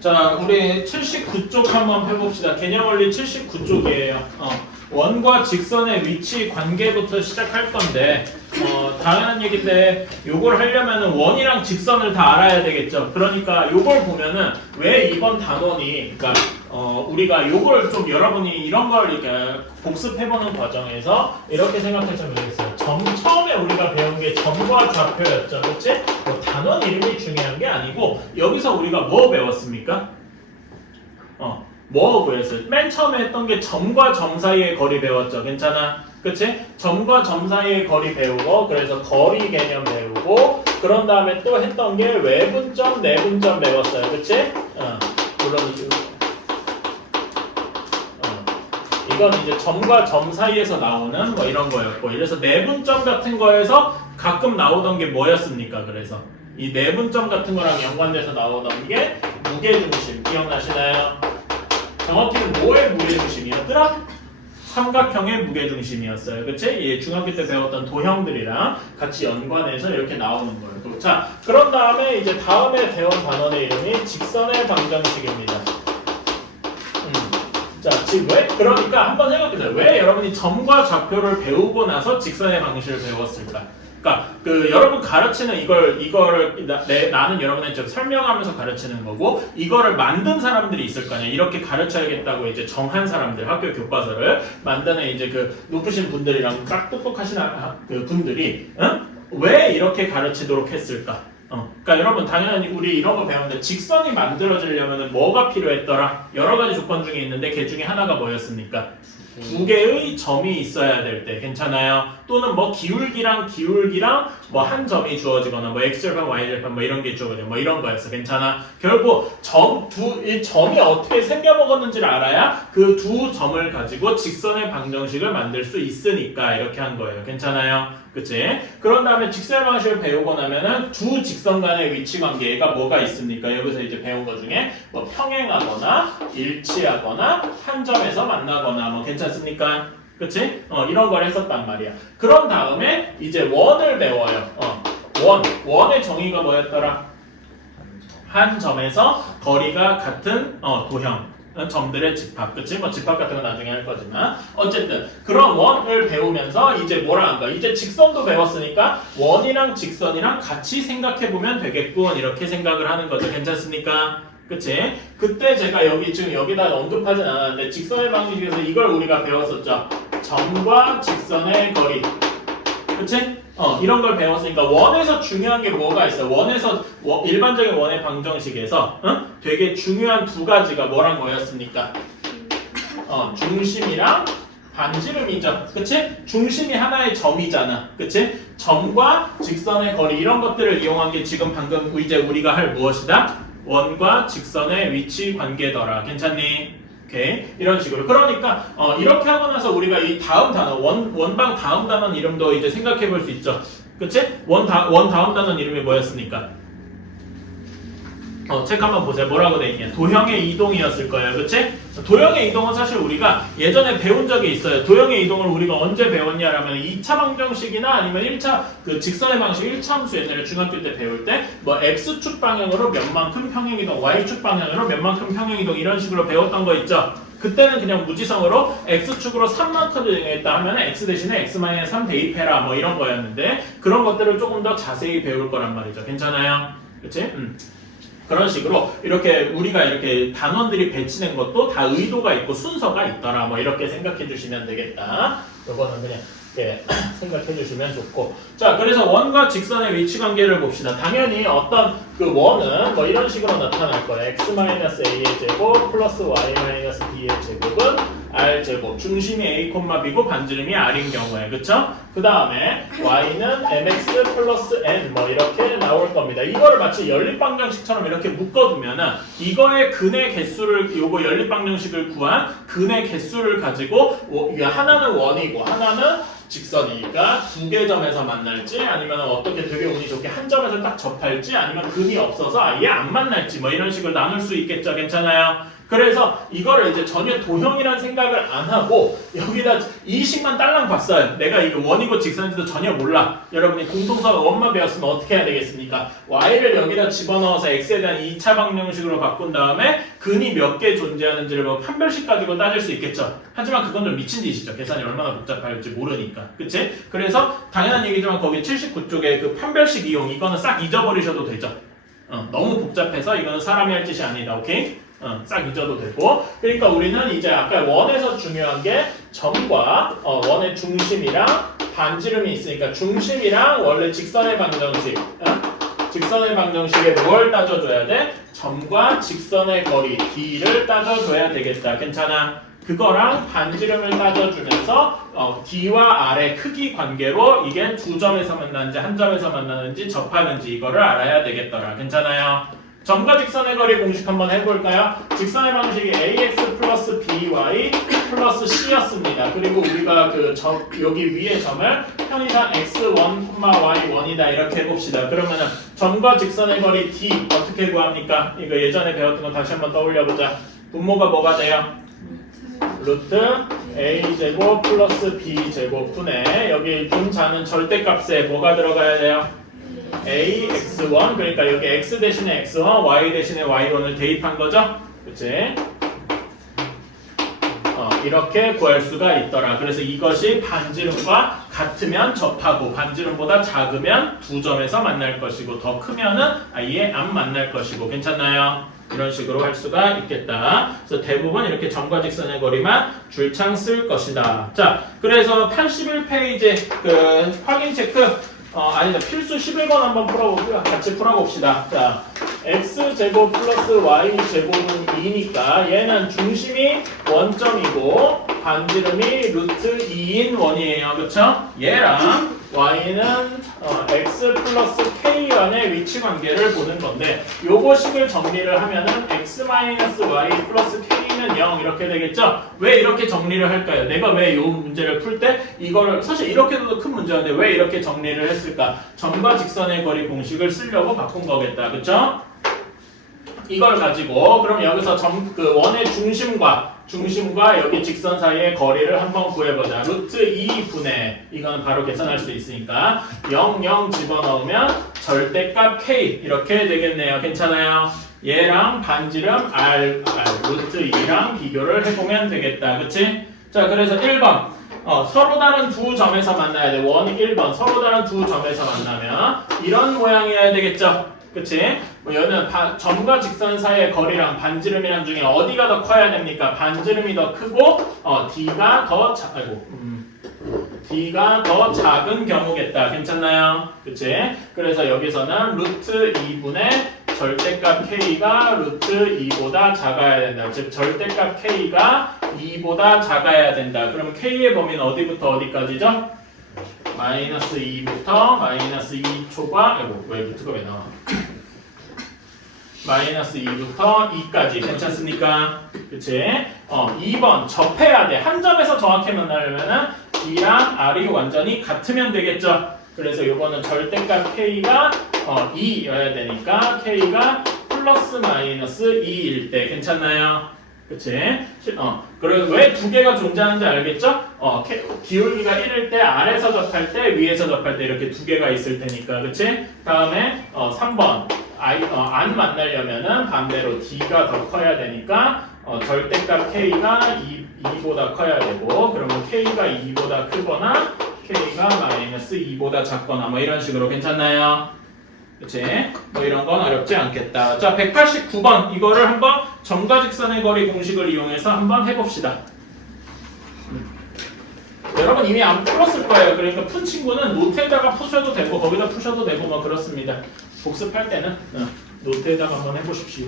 자, 우리 79쪽 한번 해봅시다. 개념원리 79쪽이에요. 원과 직선의 위치 관계부터 시작할 건데, 당연한 얘기인데, 요걸 하려면은 원이랑 직선을 다 알아야 되겠죠. 그러니까 요걸 보면은 왜 이번 단원이, 그러니까 우리가 요걸 좀 여러분이 이런 걸 이렇게 복습해보는 과정에서 이렇게 생각하시면 되겠어요. 처음에 우리가 배운 게 점과 좌표였죠. 그치? 단원 이름이 중요한 게 아니고, 여기서 우리가 뭐 배웠습니까? 뭐 구했어요? 맨 처음에 했던 게 점과 점 사이의 거리 배웠죠. 괜찮아? 그치? 점과 점 사이의 거리 배우고, 그래서 거리 개념 배우고, 그런 다음에 또 했던 게 외분점, 내분점 배웠어요. 그치? 물론 이건 이제 점과 점 사이에서 나오는 뭐 이런 거였고, 이래서 내분점 같은 거에서 가끔 나오던 게 뭐였습니까? 그래서 이 내분점 같은 거랑 연관돼서 나오던 게 무게중심, 기억나시나요? 정확히는 뭐의 무게중심이었더라? 삼각형의 무게중심이었어요. 그치? 예, 중학교 때 배웠던 도형들이랑 같이 연관해서 이렇게 나오는 거예요. 자, 그런 다음에 이제 다음에 배운 단원의 이름이 직선의 방정식입니다. 자, 지금 왜? 그러니까 한번 생각해보세요. 왜 여러분이 점과 좌표를 배우고 나서 직선의 방식을 배웠을까? 그러니까 여러분 가르치는 이거를 나는 여러분한테 좀 설명하면서 가르치는 거고, 이거를 만든 사람들이 있을 거 아니야. 이렇게 가르쳐야겠다고 이제 정한 사람들, 학교 교과서를 만드는 이제 그 높으신 분들이랑 딱 똑똑하신 그 분들이 왜 이렇게 가르치도록 했을까? 그러니까 여러분 당연히 우리 이런 거 배웠는데, 직선이 만들어지려면 뭐가 필요했더라? 여러 가지 조건 중에 있는데 그 중에 하나가 뭐였습니까? 두 개의 점이 있어야 될 때. 괜찮아요? 또는 뭐 기울기랑 뭐 한 점이 주어지거나 뭐 x절편 y절편 뭐 이런 게 주어져, 뭐 이런 거였어. 괜찮아? 결국 이 점이 어떻게 생겨먹었는지를 알아야 그 두 점을 가지고 직선의 방정식을 만들 수 있으니까 이렇게 한 거예요. 괜찮아요? 그치? 그런 다음에 직선의 방식을 배우고 나면은 두 직선 간의 위치 관계가 뭐가 있습니까? 여기서 이제 배운 것 중에 뭐 평행하거나 일치하거나 한 점에서 만나거나 뭐 괜찮습니까? 그치? 이런 걸 했었단 말이야. 그런 다음에 이제 원을 배워요. 원의 정의가 뭐였더라? 한 점에서 거리가 같은 도형. 점들의 집합, 그치? 뭐 집합 같은 건 나중에 할 거지만 어쨌든 그런 원을 배우면서 이제 뭐라 한가? 이제 직선도 배웠으니까 원이랑 직선이랑 같이 생각해보면 되겠군, 이렇게 생각을 하는 거죠. 괜찮습니까? 그치? 그때 제가 지금 여기다 언급하진 않았는데 직선의 방식에서 이걸 우리가 배웠었죠. 점과 직선의 거리. 그치? 이런 걸 배웠으니까 원에서 중요한 게 뭐가 있어? 원에서 일반적인 원의 방정식에서 되게 중요한 두 가지가 뭐란 거였습니까? 중심이랑 반지름이죠. 그치? 중심이 하나의 점이잖아. 그치? 점과 직선의 거리, 이런 것들을 이용한 게 지금 방금 이제 우리가 할 무엇이다? 원과 직선의 위치 관계더라. 괜찮니? 오케이. 이런 식으로. 그러니까 이렇게 하고 나서 우리가 이 다음 단어, 원방 다음 단원 이름도 이제 생각해 볼 수 있죠. 그치? 원 다음 단원 이름이 뭐였습니까? 책 한번 보세요. 뭐라고 돼 있냐? 도형의 이동이었을 거예요. 그치? 도형의 이동은 사실 우리가 예전에 배운 적이 있어요. 도형의 이동을 우리가 언제 배웠냐라면 2차 방정식이나 아니면 1차 그 직선의 방식 1차 함수 옛날에 중학교 때 배울 때 뭐 x축 방향으로 몇만큼 평행이동, y축 방향으로 몇만큼 평행이동 이런 식으로 배웠던 거 있죠. 그때는 그냥 무지성으로 x축으로 3만큼 이동했다 하면 x 대신에 x-3 대입해라 뭐 이런 거였는데, 그런 것들을 조금 더 자세히 배울 거란 말이죠. 괜찮아요? 그치? 그런 식으로 이렇게 우리가 이렇게 단원들이 배치된 것도 다 의도가 있고 순서가 있더라. 뭐 이렇게 생각해 주시면 되겠다. 이거는 그냥 이렇게 생각해 주시면 좋고. 자, 그래서 원과 직선의 위치 관계를 봅시다. 당연히 어떤 그 원은 뭐 이런 식으로 나타날 거예요. x-a의 제곱 플러스 y-b의 제곱은 r제곱. 중심이 a, b고 반지름이 r인 경우에. 그쵸? 그 다음에 y는 mx 플러스 n 뭐 이렇게 나올 겁니다. 이거를 마치 연립방정식처럼 이렇게 묶어두면은 이거의 근의 개수를, 요거 연립방정식을 구한 근의 개수를 가지고 이게 하나는 원이고 하나는 직선이니까 두 개 점에서 만날지, 아니면 어떻게 되게 운이 좋게 한 점에서 딱 접할지, 아니면 근이 없어서 아예 안 만날지 뭐 이런 식으로 나눌 수 있겠죠. 괜찮아요? 그래서 이거를 이제 전혀 도형이란 생각을 안 하고 여기다 이 식만 딸랑 봤어요. 내가 이게 원이고 직선인지도 전혀 몰라. 여러분이 공통수학 원만 배웠으면 어떻게 해야 되겠습니까? y를 여기다 집어넣어서 x에 대한 2차 방정식으로 바꾼 다음에 근이 몇 개 존재하는지를 뭐 판별식 가지고 따질 수 있겠죠. 하지만 그건 좀 미친 짓이죠. 계산이 얼마나 복잡할지 모르니까. 그치? 그래서 당연한 얘기지만 거기 79쪽에 그 판별식 이용 이거는 싹 잊어버리셔도 되죠. 너무 복잡해서 이거는 사람이 할 짓이 아니다. 오케이? 싹 잊어도 되고. 그러니까 우리는 이제 아까 원에서 중요한 게 점과 원의 중심이랑 반지름이 있으니까 중심이랑 원래 직선의 방정식 직선의 방정식에 뭘 따져줘야 돼? 점과 직선의 거리 d를 따져줘야 되겠다. 괜찮아? 그거랑 반지름을 따져주면서 D와 R의 크기 관계로 이게 두 점에서 만나는지 한 점에서 만나는지 접하는지 이거를 알아야 되겠더라. 괜찮아요? 점과 직선의 거리 공식 한번 해볼까요? 직선의 방식이 ax 플러스 by 플러스 c였습니다. 그리고 우리가 여기 위에 점을 편의상 x1, y1이다 이렇게 해봅시다. 그러면은 점과 직선의 거리 d 어떻게 구합니까? 이거 예전에 배웠던 거 다시 한번 떠올려보자. 분모가 뭐가 돼요? 루트 a제곱 플러스 b제곱 분의 여기 분자는 절대값에 뭐가 들어가야 돼요? ax1 그러니까 여기 x 대신에 x1, y 대신에 y1을 대입한 거죠? 그치? 이렇게 구할 수가 있더라. 그래서 이것이 반지름과 같으면 접하고 반지름보다 작으면 두 점에서 만날 것이고 더 크면은 아예 안 만날 것이고 괜찮나요? 이런 식으로 할 수가 있겠다. 그래서 대부분 이렇게 점과 직선의 거리만 줄창 쓸 것이다. 자, 그래서 81페이지 확인 체크 아니다. 필수 11번 한번 풀어보고요. 같이 풀어봅시다. 자, x제곱 플러스 y제곱은 2니까 얘는 중심이 원점이고 반지름이 루트 2인 원이에요. 그쵸? 얘랑 y는 x 플러스 k 간의 위치 관계를 보는 건데 요거 식을 정리를 하면은 x 마이너스 y 플러스 k는 0 이렇게 되겠죠? 왜 이렇게 정리를 할까요? 내가 왜 요 문제를 풀 때 이거를 사실 이렇게도 큰 문제인데 왜 이렇게 정리를 했을까? 점과 직선의 거리 공식을 쓰려고 바꾼 거겠다. 그쵸? 이걸 가지고 그럼 여기서 원의 중심과 여기 직선 사이의 거리를 한번 구해보자. 루트 2분의 이거는 바로 계산할 수 있으니까 0, 0 집어넣으면 절대값 k 이렇게 되겠네요. 괜찮아요? 얘랑 반지름 r 루트 2랑 비교를 해보면 되겠다. 그치? 자, 그래서 1번 서로 다른 두 점에서 만나야 돼. 원 1번 서로 다른 두 점에서 만나면 이런 모양이어야 되겠죠? 그치? 여기는 점과 직선 사이의 거리랑 반지름이랑 중에 어디가 더 커야 됩니까? 반지름이 더 크고 D가 더 작은 경우겠다. 괜찮나요? 그치? 그래서 여기서는 루트 2분의 절대값 K가 루트 2보다 작아야 된다. 즉 절대값 K가 2보다 작아야 된다. 그럼 K의 범위는 어디부터 어디까지죠? 마이너스 2부터 마이너스 2초과 왜 루트가 왜 나와? 마이너스 2부터 2까지 괜찮습니까? 그치? 2번 접해야 돼. 한 점에서 정확히 만나려면은 D랑 R이 완전히 같으면 되겠죠? 그래서 요거는 절대값 K가 2여야 되니까 K가 플러스 마이너스 2일 때 괜찮나요? 그치? 그리고 왜 두 개가 존재하는지 알겠죠? 기울기가 1일 때 아래에서 접할 때 위에서 접할 때 이렇게 두 개가 있을 테니까 그치? 다음에 3번 안 만나려면은 반대로 D가 더 커야 되니까 절대값 K가 2보다 커야 되고 그러면 K가 2보다 크거나 K가 마이너스 2보다 작거나 뭐 이런 식으로 괜찮나요? 그치? 뭐 이런 건 어렵지 않겠다. 자, 189번 이거를 한번 점과 직선의 거리 공식을 이용해서 한번 해봅시다. 여러분 이미 안 풀었을 거예요. 그러니까 푼 친구는 노트에다가 푸셔도 되고 거기다 푸셔도 되고 뭐 그렇습니다. 복습할 때는 노트에다가 한번 해보십시오.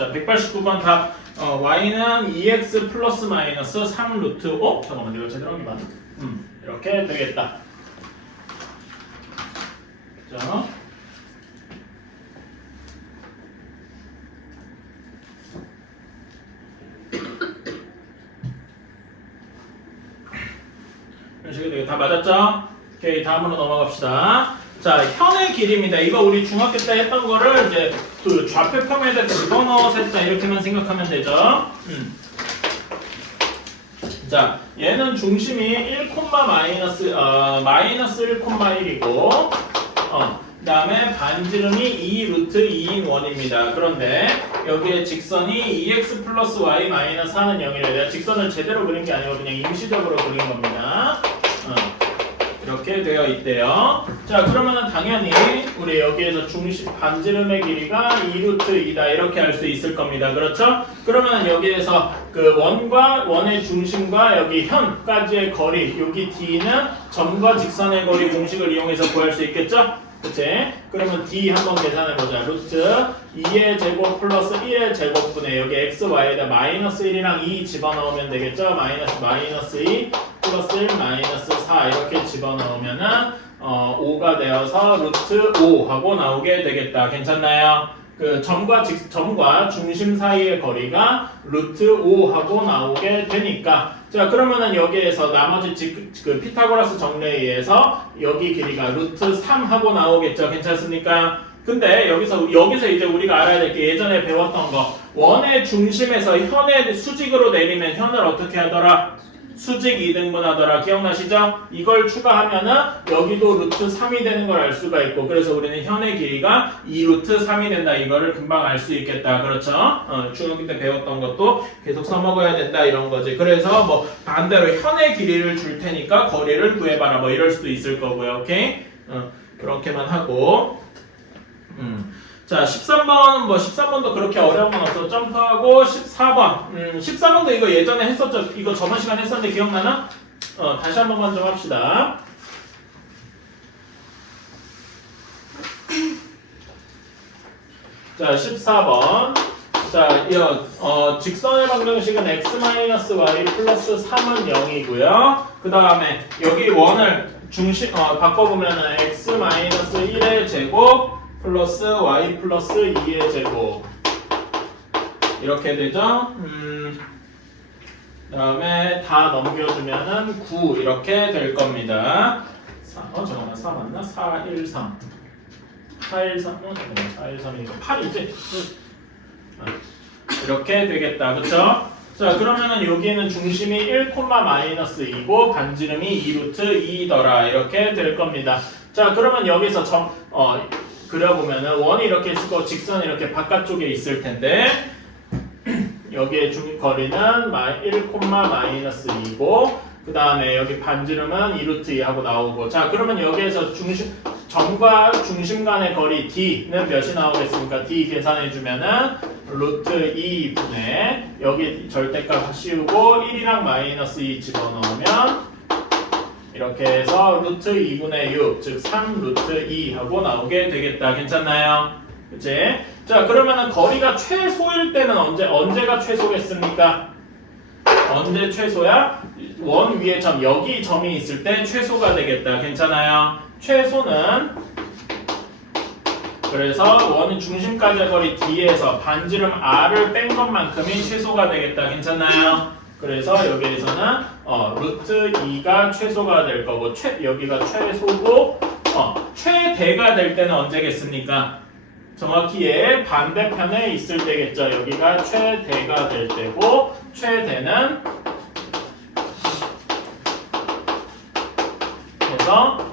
자, 189번 답. y는 2x 플러스 마이너스 3 루트 잠깐만 내가 제대로 한 게 맞나? 이렇게 되겠다. 자. 이런 식으로 되게 다 맞았죠? 오케이, 다음으로 넘어갑시다. 자, 현의 길이입니다. 이거 우리 중학교 때 했던 거를 이제 그 좌표 평면에다 집어넣어서 했다 이렇게만 생각하면 되죠. 자, 얘는 중심이 1, 마이너스 1,1이고 그 다음에 반지름이 2 루트 2인 원입니다. 그런데 여기에 직선이 2x 플러스 y 마이너스 4는 0이래요. 내가 직선을 제대로 그린 게 아니고 그냥 임시적으로 그린 겁니다. 이렇게 되어 있대요. 자, 그러면은 당연히 우리 여기에서 중심 반지름의 길이가 2 루트 2다 이렇게 할 수 있을 겁니다. 그렇죠? 그러면은 여기에서 그 원과 원의 중심과 여기 현까지의 거리, 여기 d는 점과 직선의 거리 공식을 이용해서 구할 수 있겠죠? 그치? 그러면 d 한번 계산해보자. 루트 2의 제곱 플러스 1의 제곱분의 여기 x, y에다 마이너스 1이랑 2 집어넣으면 되겠죠? 마이너스 2 플러스 1 마이너스 4 이렇게 집어넣으면은 5가 되어서 루트 5 하고 나오게 되겠다. 괜찮나요? 그 점과 중심 사이의 거리가 루트 5 하고 나오게 되니까 자, 그러면은 여기에서 나머지 그 피타고라스 정례에 의해서 여기 길이가 루트 3 하고 나오겠죠. 괜찮습니까? 근데 여기서 이제 우리가 알아야 될 게 예전에 배웠던 거 원의 중심에서 현의 수직으로 내리면 현을 어떻게 하더라? 수직 2등분 하더라. 기억나시죠? 이걸 추가하면은 여기도 루트 3이 되는 걸 알 수가 있고 그래서 우리는 현의 길이가 2 루트 3이 된다. 이거를 금방 알 수 있겠다. 그렇죠? 중학교 때 배웠던 것도 계속 써먹어야 된다. 이런 거지. 그래서 뭐 반대로 현의 길이를 줄 테니까 거리를 구해봐라. 뭐 이럴 수도 있을 거고요. 오케이? 그렇게만 하고 자, 13번은 13번도 그렇게 어려운 건 없어. 점프하고 14번. 13번도 이거 예전에 했었죠. 이거 저번 시간에 했었는데 기억나나? 다시 한 번만 좀 합시다. 자, 14번. 자, 직선의 방정식은 x-y 플러스 3은 0이고요. 그 다음에 여기 원을 중심, 바꿔보면은 x-1의 제곱 플러스 y 플러스 2의 제곱 이렇게 되죠. 그 다음에 다 넘겨주면은 9 이렇게 될 겁니다. 잠깐만 4 맞나? 413 잠깐만 413이니까 8이지? 이렇게 되겠다. 그쵸? 자, 그러면은 여기는 중심이 1, 마이너스 2고 반지름이 2 루트 2더라 이렇게 될 겁니다. 자, 그러면 여기서 그려보면은 원이 이렇게 있고 직선이 이렇게 바깥쪽에 있을 텐데 여기에 거리는 1, 마이너스 2고 그 다음에 여기 반지름은 2 루트 2 하고 나오고 자, 그러면 여기에서 점과 중심 간의 거리 d는 몇이 나오겠습니까? d 계산해주면은 루트 2분의 여기 절대값 씌우고 1이랑 마이너스 2 집어넣으면 이렇게 해서 루트 2분의 6, 즉 3 루트 2 하고 나오게 되겠다. 괜찮나요? 그치? 자, 그러면은 거리가 최소일 때는 언제가 최소겠습니까? 언제 최소야? 원 위에 점, 여기 점이 있을 때 최소가 되겠다. 괜찮아요? 최소는 그래서 원의 중심까지의 거리 D에서 반지름 R을 뺀 것만큼이 최소가 되겠다. 괜찮나요? 그래서 여기에서는 루트 2가 최소가 될 거고 여기가 최소고 최대가 될 때는 언제겠습니까? 정확히 얘 반대편에 있을 때겠죠. 여기가 최대가 될 때고 최대는 그래서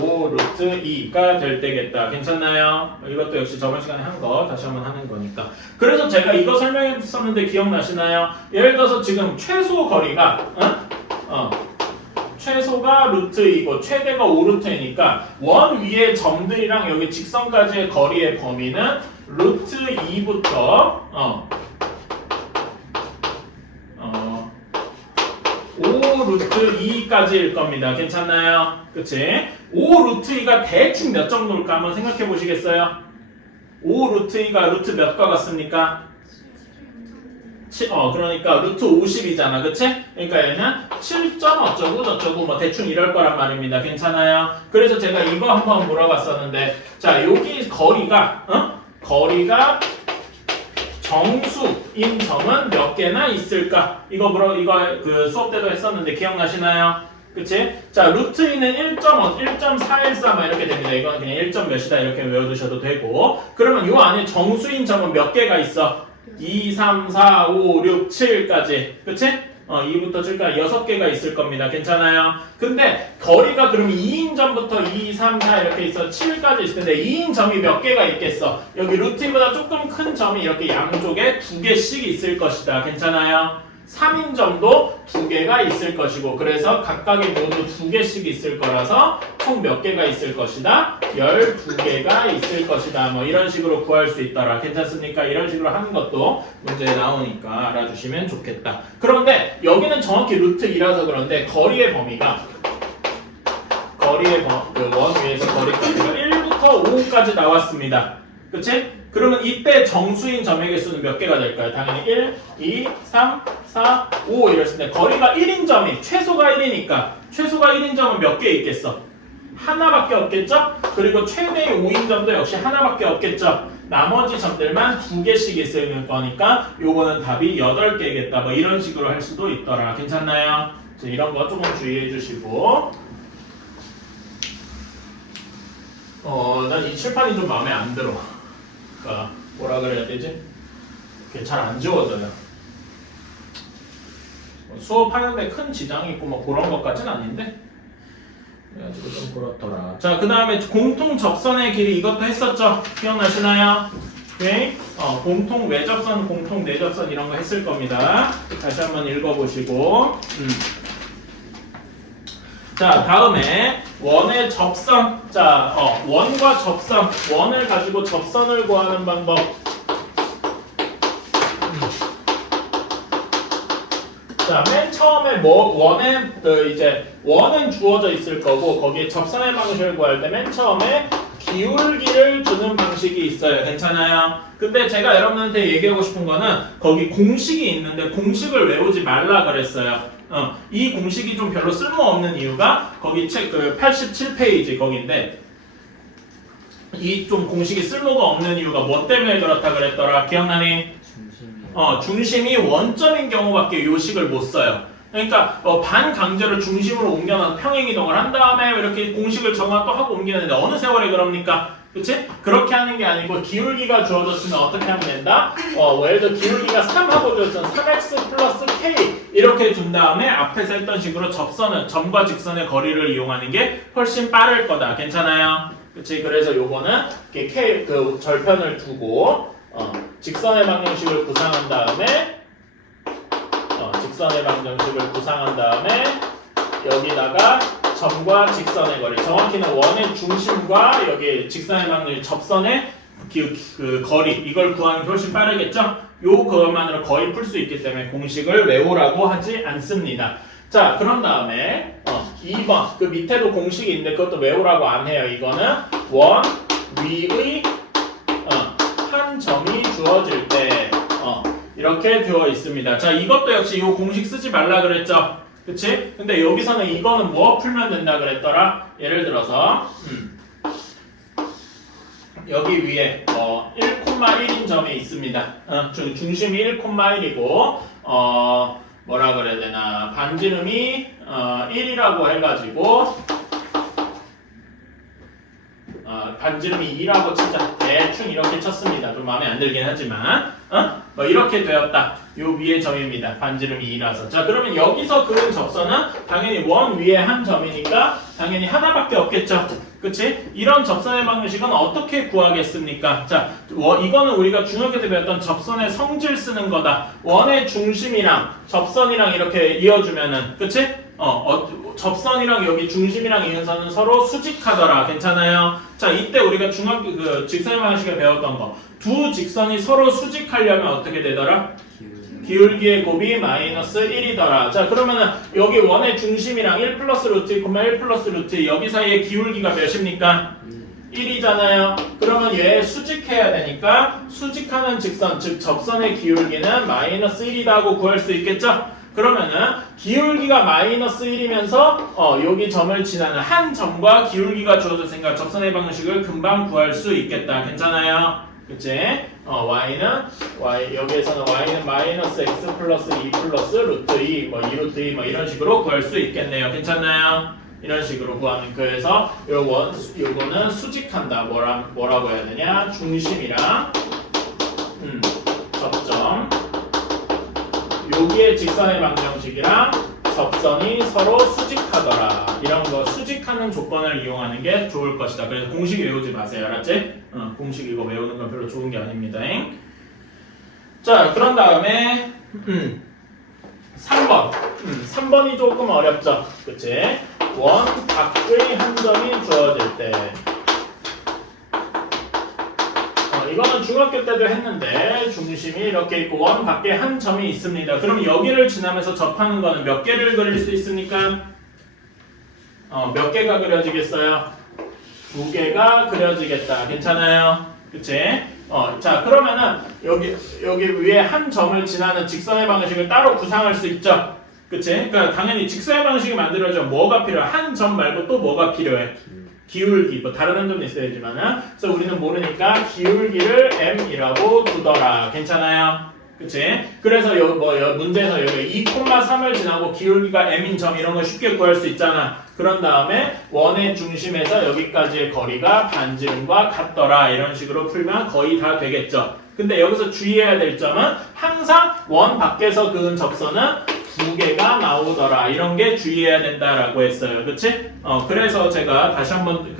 5 루트 2가 될 때겠다. 괜찮나요? 이것도 역시 저번 시간에 한 거 다시 한번 하는 거니까. 그래서 제가 이거 설명했었는데 기억나시나요? 예를 들어서 지금 최소 거리가 최소가 루트 2고 최대가 5 루트이니까 원 위의 점들이랑 여기 직선까지의 거리의 범위는 루트 2부터 5 루트 2까지일 겁니다. 괜찮나요? 그치? 5 루트 2가 대충 몇 정도일까 한번 생각해 보시겠어요? 5 루트 2가 루트 몇과 같습니까? 그러니까 루트 50이잖아, 그치? 그러니까 얘는 7점 어쩌고 저쩌고 뭐 대충 이럴 거란 말입니다. 괜찮아요? 그래서 제가 이거 한번 물어봤었는데, 자 여기 거리가 정수인 점은 몇 개나 있을까? 이거 그 수업 때도 했었는데 기억나시나요? 그치? 자 루트 2는 1.414 뭐 이렇게 됩니다. 이거는 그냥 1점 몇이다 이렇게 외워두셔도 되고, 그러면 요 안에 정수인 점은 몇 개가 있어? 2, 3, 4, 5, 6, 7까지. 그치? 2부터 7까지 6개가 있을 겁니다. 괜찮아요? 근데 거리가 그럼 2인 점부터 2, 3, 4 이렇게 있어 7까지 있을 텐데 2인 점이 몇 개가 있겠어? 여기 루트보다 조금 큰 점이 이렇게 양쪽에 2개씩 있을 것이다. 괜찮아요? 3인 점도 2개가 있을 것이고, 그래서 각각이 모두 2개씩 있을 거라서 총 몇 개가 있을 것이다? 12개가 있을 것이다. 뭐 이런 식으로 구할 수 있더라. 괜찮습니까? 이런 식으로 하는 것도 문제에 나오니까 알아주시면 좋겠다. 그런데 여기는 정확히 루트 2라서 그런데 거리의 범위가 원 위에서 거리 값이가 1부터 5까지 나왔습니다. 그치? 그러면 이때 정수인 점의 개수는 몇 개가 될까요? 당연히 1, 2, 3, 4, 5 이랬을 때 거리가 1인 점이 최소가 1이니까 최소가 1인 점은 몇 개 있겠어? 하나밖에 없겠죠? 그리고 최대의 5인 점도 역시 하나밖에 없겠죠? 나머지 점들만 2개씩 있을 거니까 요거는 답이 8개겠다. 뭐 이런 식으로 할 수도 있더라. 괜찮나요? 이런 거 조금 주의해 주시고, 난 이 칠판이 좀 마음에 안 들어. 그러니까 뭐라 그래야 되지? 이게 잘 안 지워져요. 수업하는데 큰 지장이 있고 뭐 그런 것까지는 아닌데, 그래가지고 좀 그렇더라. 자, 그 다음에 공통 접선의 길이 이것도 했었죠? 기억나시나요? 오케이? 공통 외접선, 공통 내접선 이런 거 했을 겁니다. 다시 한번 읽어보시고. 자, 다음에 원의 접선. 자, 원과 접선. 원을 가지고 접선을 구하는 방법. 자, 맨 처음에 원은 주어져 있을 거고, 거기에 접선의 방식을 구할 때 맨 처음에 기울기를 주는 방식이 있어요. 괜찮아요? 근데 제가 여러분한테 얘기하고 싶은 거는 거기 공식이 있는데 공식을 외우지 말라 그랬어요. 이 공식이 좀 별로 쓸모없는 이유가 거기 책 87페이지 거긴데, 이 좀 공식이 쓸모가 없는 이유가 뭐 때문에 그렇다 그랬더라? 기억나니? 중심이 원점인 경우밖에 요 식을 못 써요. 그러니까 반강제로 중심으로 옮겨놔서 평행이동을 한 다음에 이렇게 공식을 정하 또 하고 옮기는데 어느 세월에 그럽니까? 그치? 그렇게 하는 게 아니고 기울기가 주어졌으면 어떻게 하면 된다? 예를 들어 기울기가 3하고 주어졌으면 3x 플러스 k 이렇게 준 다음에 앞에서 했던 식으로 접선은 점과 직선의 거리를 이용하는 게 훨씬 빠를 거다. 괜찮아요? 그치? 그래서 요거는 이렇게 그 절편을 두고 직선의 방정식을 구상한 다음에 여기다가 점과 직선의 거리, 정확히는 원의 중심과 여기 직선의 방정식 접선의 그 거리, 이걸 구하는 게 훨씬 빠르겠죠? 그것만으로 거의 풀 수 있기 때문에 공식을 외우라고 하지 않습니다. 자, 그런 다음에 2번 그 밑에도 공식이 있는데 그것도 외우라고 안 해요. 이거는 원 위의 한 점이 주어질 때 이렇게 되어 있습니다. 자, 이것도 역시 이 공식 쓰지 말라 그랬죠? 그치? 근데 여기서는 이거는 뭐 풀면 된다 그랬더라? 예를 들어서 여기 위에 1,1인 점이 있습니다. 중심이 1,1이고 뭐라 그래야 되나, 반지름이 1이라고 해가지고 반지름이 2라고 치자. 대충 이렇게 쳤습니다. 좀 마음에 안 들긴 하지만 뭐 이렇게 되었다. 요 위에 점입니다. 반지름이 2라서. 자, 그러면 여기서 그은 접선은 당연히 원 위에 한 점이니까 당연히 하나밖에 없겠죠. 그치? 이런 접선의 방식은 어떻게 구하겠습니까? 자, 이거는 우리가 중학교 때 배웠던 접선의 성질 쓰는 거다. 원의 중심이랑 접선이랑 이렇게 이어주면은, 그치? 접선이랑 여기 중심이랑 이은선은 서로 수직하더라. 괜찮아요? 자, 이때 우리가 중학교 그 직선의 방식을 배웠던 거. 두 직선이 서로 수직하려면 어떻게 되더라? 기울기의 곱이 마이너스 1이더라. 자, 그러면은 여기 원의 중심이랑 1 플러스 루트 2, 1 플러스 루트 2 여기 사이의 기울기가 몇입니까? 1이잖아요. 그러면 얘 수직 수직해야 되니까 수직하는 직선, 즉 접선의 기울기는 마이너스 1이다 하고 구할 수 있겠죠? 그러면은 기울기가 마이너스 1이면서 여기 점을 지나는 한 점과 기울기가 주어졌으니까 접선의 방식을 금방 구할 수 있겠다. 괜찮아요? 그치? 여기에서는 y는 마이너스 x 플러스 2 플러스 루트 2, 2 루트 2 이런 식으로 구할 수 있겠네요. 괜찮나요? 이런 식으로 구하는 거에서 요거는 수직한다. 뭐라고 해야 되냐? 중심이랑 접점 여기에 직선의 방정식이랑 접선이 서로 수직하더라. 이런 거 수직하는 조건을 이용하는 게 좋을 것이다. 그래서 공식 외우지 마세요. 알았지? 공식 이거 외우는 건 별로 좋은 게 아닙니다. 자, 그런 다음에 3번. 3번이 조금 어렵죠? 그치? 원 밖의 한 점이 주어질 때 이거는 중학교 때도 했는데 중심이 이렇게 있고 원 밖에 한 점이 있습니다. 그럼 여기를 지나면서 접하는 거는 몇 개를 그릴 수 있습니까? 몇 개가 그려지겠어요? 2개가 그려지겠다. 괜찮아요? 그치? 자, 그러면은 여기 위에 한 점을 지나는 직선의 방식을 따로 구상할 수 있죠? 그치? 그러니까 당연히 직선의 방식이 만들어져 뭐가 필요해? 한 점 말고 또 뭐가 필요해? 기울기, 다른 한 점도 있어야지만은 그래서 우리는 모르니까 기울기를 m이라고 두더라. 괜찮아요? 그치? 그래서 문제에서 여기 2,3을 지나고 기울기가 m인 점 이런 거 쉽게 구할 수 있잖아. 그런 다음에 원의 중심에서 여기까지의 거리가 반지름과 같더라. 이런 식으로 풀면 거의 다 되겠죠. 근데 여기서 주의해야 될 점은 항상 원 밖에서 그은 접선은 2개가 나오더라. 이런 게 주의해야 된다라고 했어요. 그치? 그래서 제가 다시 한번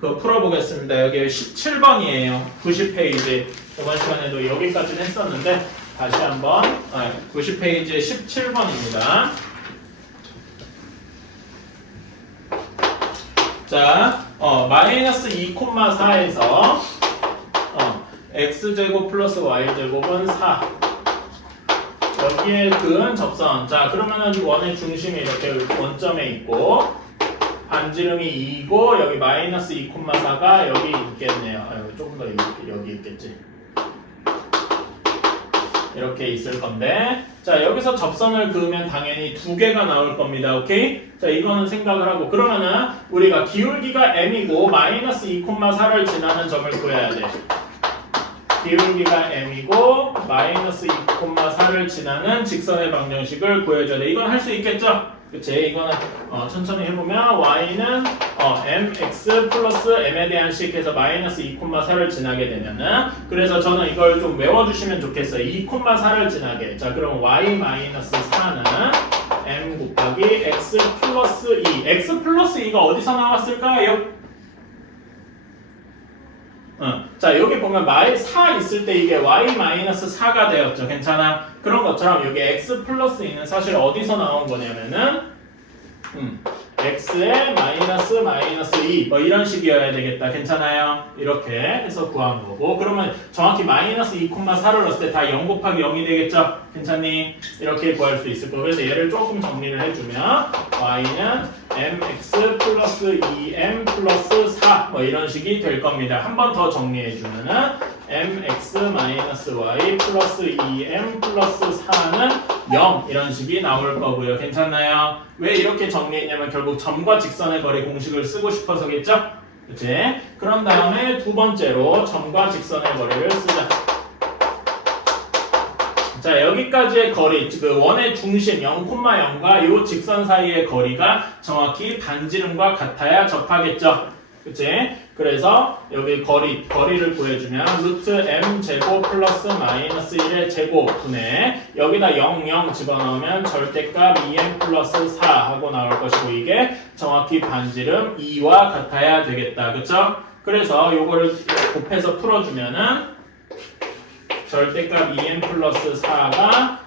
풀어보겠습니다. 여기 17번이에요. 90페이지. 이번 시간에도 여기까지는 했었는데 다시 한번 90페이지에 17번입니다. 자, 마이너스 2,4에서 x제곱 플러스 y제곱은 4 여기에 그은 접선. 자, 그러면은 원의 중심이 이렇게 원점에 있고 반지름이 2고 여기 마이너스 2,4가 여기 있겠네요. 조금 더 여기 있겠지. 이렇게 있을 건데 자, 여기서 접선을 그으면 당연히 2개가 나올 겁니다. 오케이? 자, 이거는 생각을 하고 그러면은 우리가 기울기가 m이고 마이너스 2,4를 지나는 점을 구해야 돼. 기울기가 m이고 마이너스 2,4를 지나는 직선의 방정식을 구해줘야 돼. 이건 할 수 있겠죠? 그치? 이거는 천천히 해보면 y는 mx 플러스 m에 대한 식 해서 마이너스 2,4를 지나게 되면은 그래서 저는 이걸 좀 외워주시면 좋겠어요. 2,4를 지나게. 자, 그럼 y 마이너스 4는 m 곱하기 x 플러스 2. x 플러스 2가 어디서 나왔을까요? 자, 여기 보면 4 있을 때 이게 y-4가 되었죠. 괜찮아? 그런 것처럼 여기 x 플러스 2는 사실 어디서 나온 거냐면은 x에 마이너스 2 이런 식이어야 되겠다. 괜찮아요? 이렇게 해서 구한 거고 그러면 정확히 마이너스 2,4를 넣었을 때 다 0 곱하기 0이 되겠죠? 괜찮니? 이렇게 구할 수 있을 거고 그래서 얘를 조금 정리를 해주면 y는 mx 플러스 2m 플러스 4 이런 식이 될 겁니다. 한 번 더 정리해주면은 mx 마이너스 y 플러스 2m 플러스 4는 0 이런 식이 나올 거고요. 괜찮나요? 왜 이렇게 정리했냐면 결국 점과 직선의 거리 공식을 쓰고 싶어서겠죠? 그치? 그런 다음에 두 번째로 점과 직선의 거리를 쓰자. 자, 여기까지의 거리, 그 원의 중심 0,0과 이 직선 사이의 거리가 정확히 반지름과 같아야 접하겠죠. 그치? 그래서 여기 거리를 구해주면 루트 m 제곱 플러스 마이너스 1의 제곱분에 여기다 0 집어넣으면 절대값 2m 플러스 4 하고 나올 것이고 이게 정확히 반지름 2와 같아야 되겠다. 그쵸? 그래서 요거를 곱해서 풀어주면은 절대값 2m 플러스 4가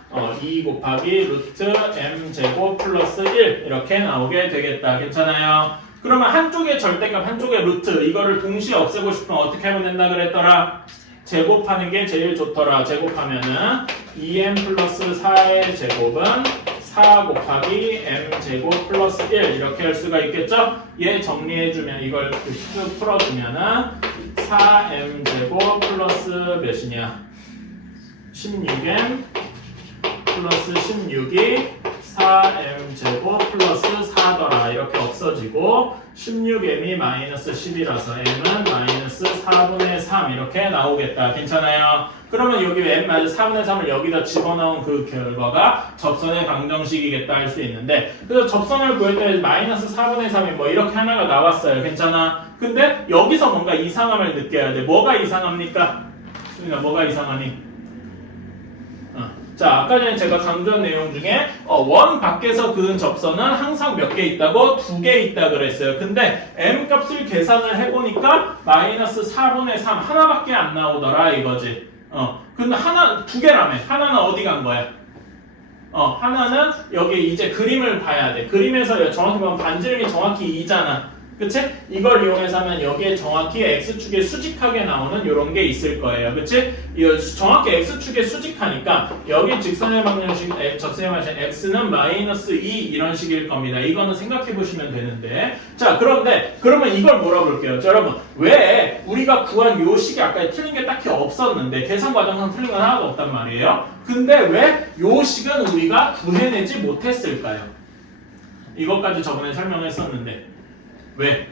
2 곱하기 루트 m 제곱 플러스 1 이렇게 나오게 되겠다. 괜찮아요? 그러면 한쪽에 절대값, 한쪽에 루트 이거를 동시에 없애고 싶으면 어떻게 하면 된다 그랬더라? 제곱하는 게 제일 좋더라. 제곱하면은 2m 플러스 4의 제곱은 4 곱하기 m 제곱 플러스 1 이렇게 할 수가 있겠죠? 얘 정리해주면 이걸 쭉 풀어주면은 4m 제곱 플러스 몇이냐? 16m 플러스 16이 4m 제곱 플러스 4더라. 이렇게 없어지고 16m이 마이너스 10이라서 m은 마이너스 4분의 3 이렇게 나오겠다. 괜찮아요? 그러면 여기 m 마이너스 4분의 3을 여기다 집어넣은 그 결과가 접선의 방정식이겠다 할 수 있는데, 그래서 접선을 구할 때 마이너스 4분의 3이 뭐 이렇게 하나가 나왔어요. 괜찮아? 근데 여기서 뭔가 이상함을 느껴야 돼. 뭐가 이상합니까? 수민아, 뭐가 이상하니? 자, 아까 전에 제가 강조한 내용 중에 원 밖에서 그은 접선은 항상 몇 개 있다고? 2개 있다 그랬어요. 근데 m 값을 계산을 해보니까 마이너스 4분의 3 하나밖에 안 나오더라 이거지. 근데 두 개라며. 하나는 어디 간 거야? 하나는 여기 이제 그림을 봐야 돼. 그림에서 정확히 보면 반지름이 정확히 2잖아. 그치? 이걸 이용해서 하면 여기에 정확히 x축에 수직하게 나오는 이런 게 있을 거예요. 그치? 정확히 x축에 수직하니까 여기 직선의 방정식, 적선의 방정식 x는 마이너스 2 이런 식일 겁니다. 이거는 생각해 보시면 되는데, 자, 그런데 그러면 이걸 물어볼게요. 자, 여러분, 왜 우리가 구한 요 식이 아까 틀린 게 딱히 없었는데 계산 과정상 틀린 건 하나도 없단 말이에요. 근데 왜 요 식은 우리가 구해내지 못했을까요? 이것까지 저번에 설명했었는데 왜?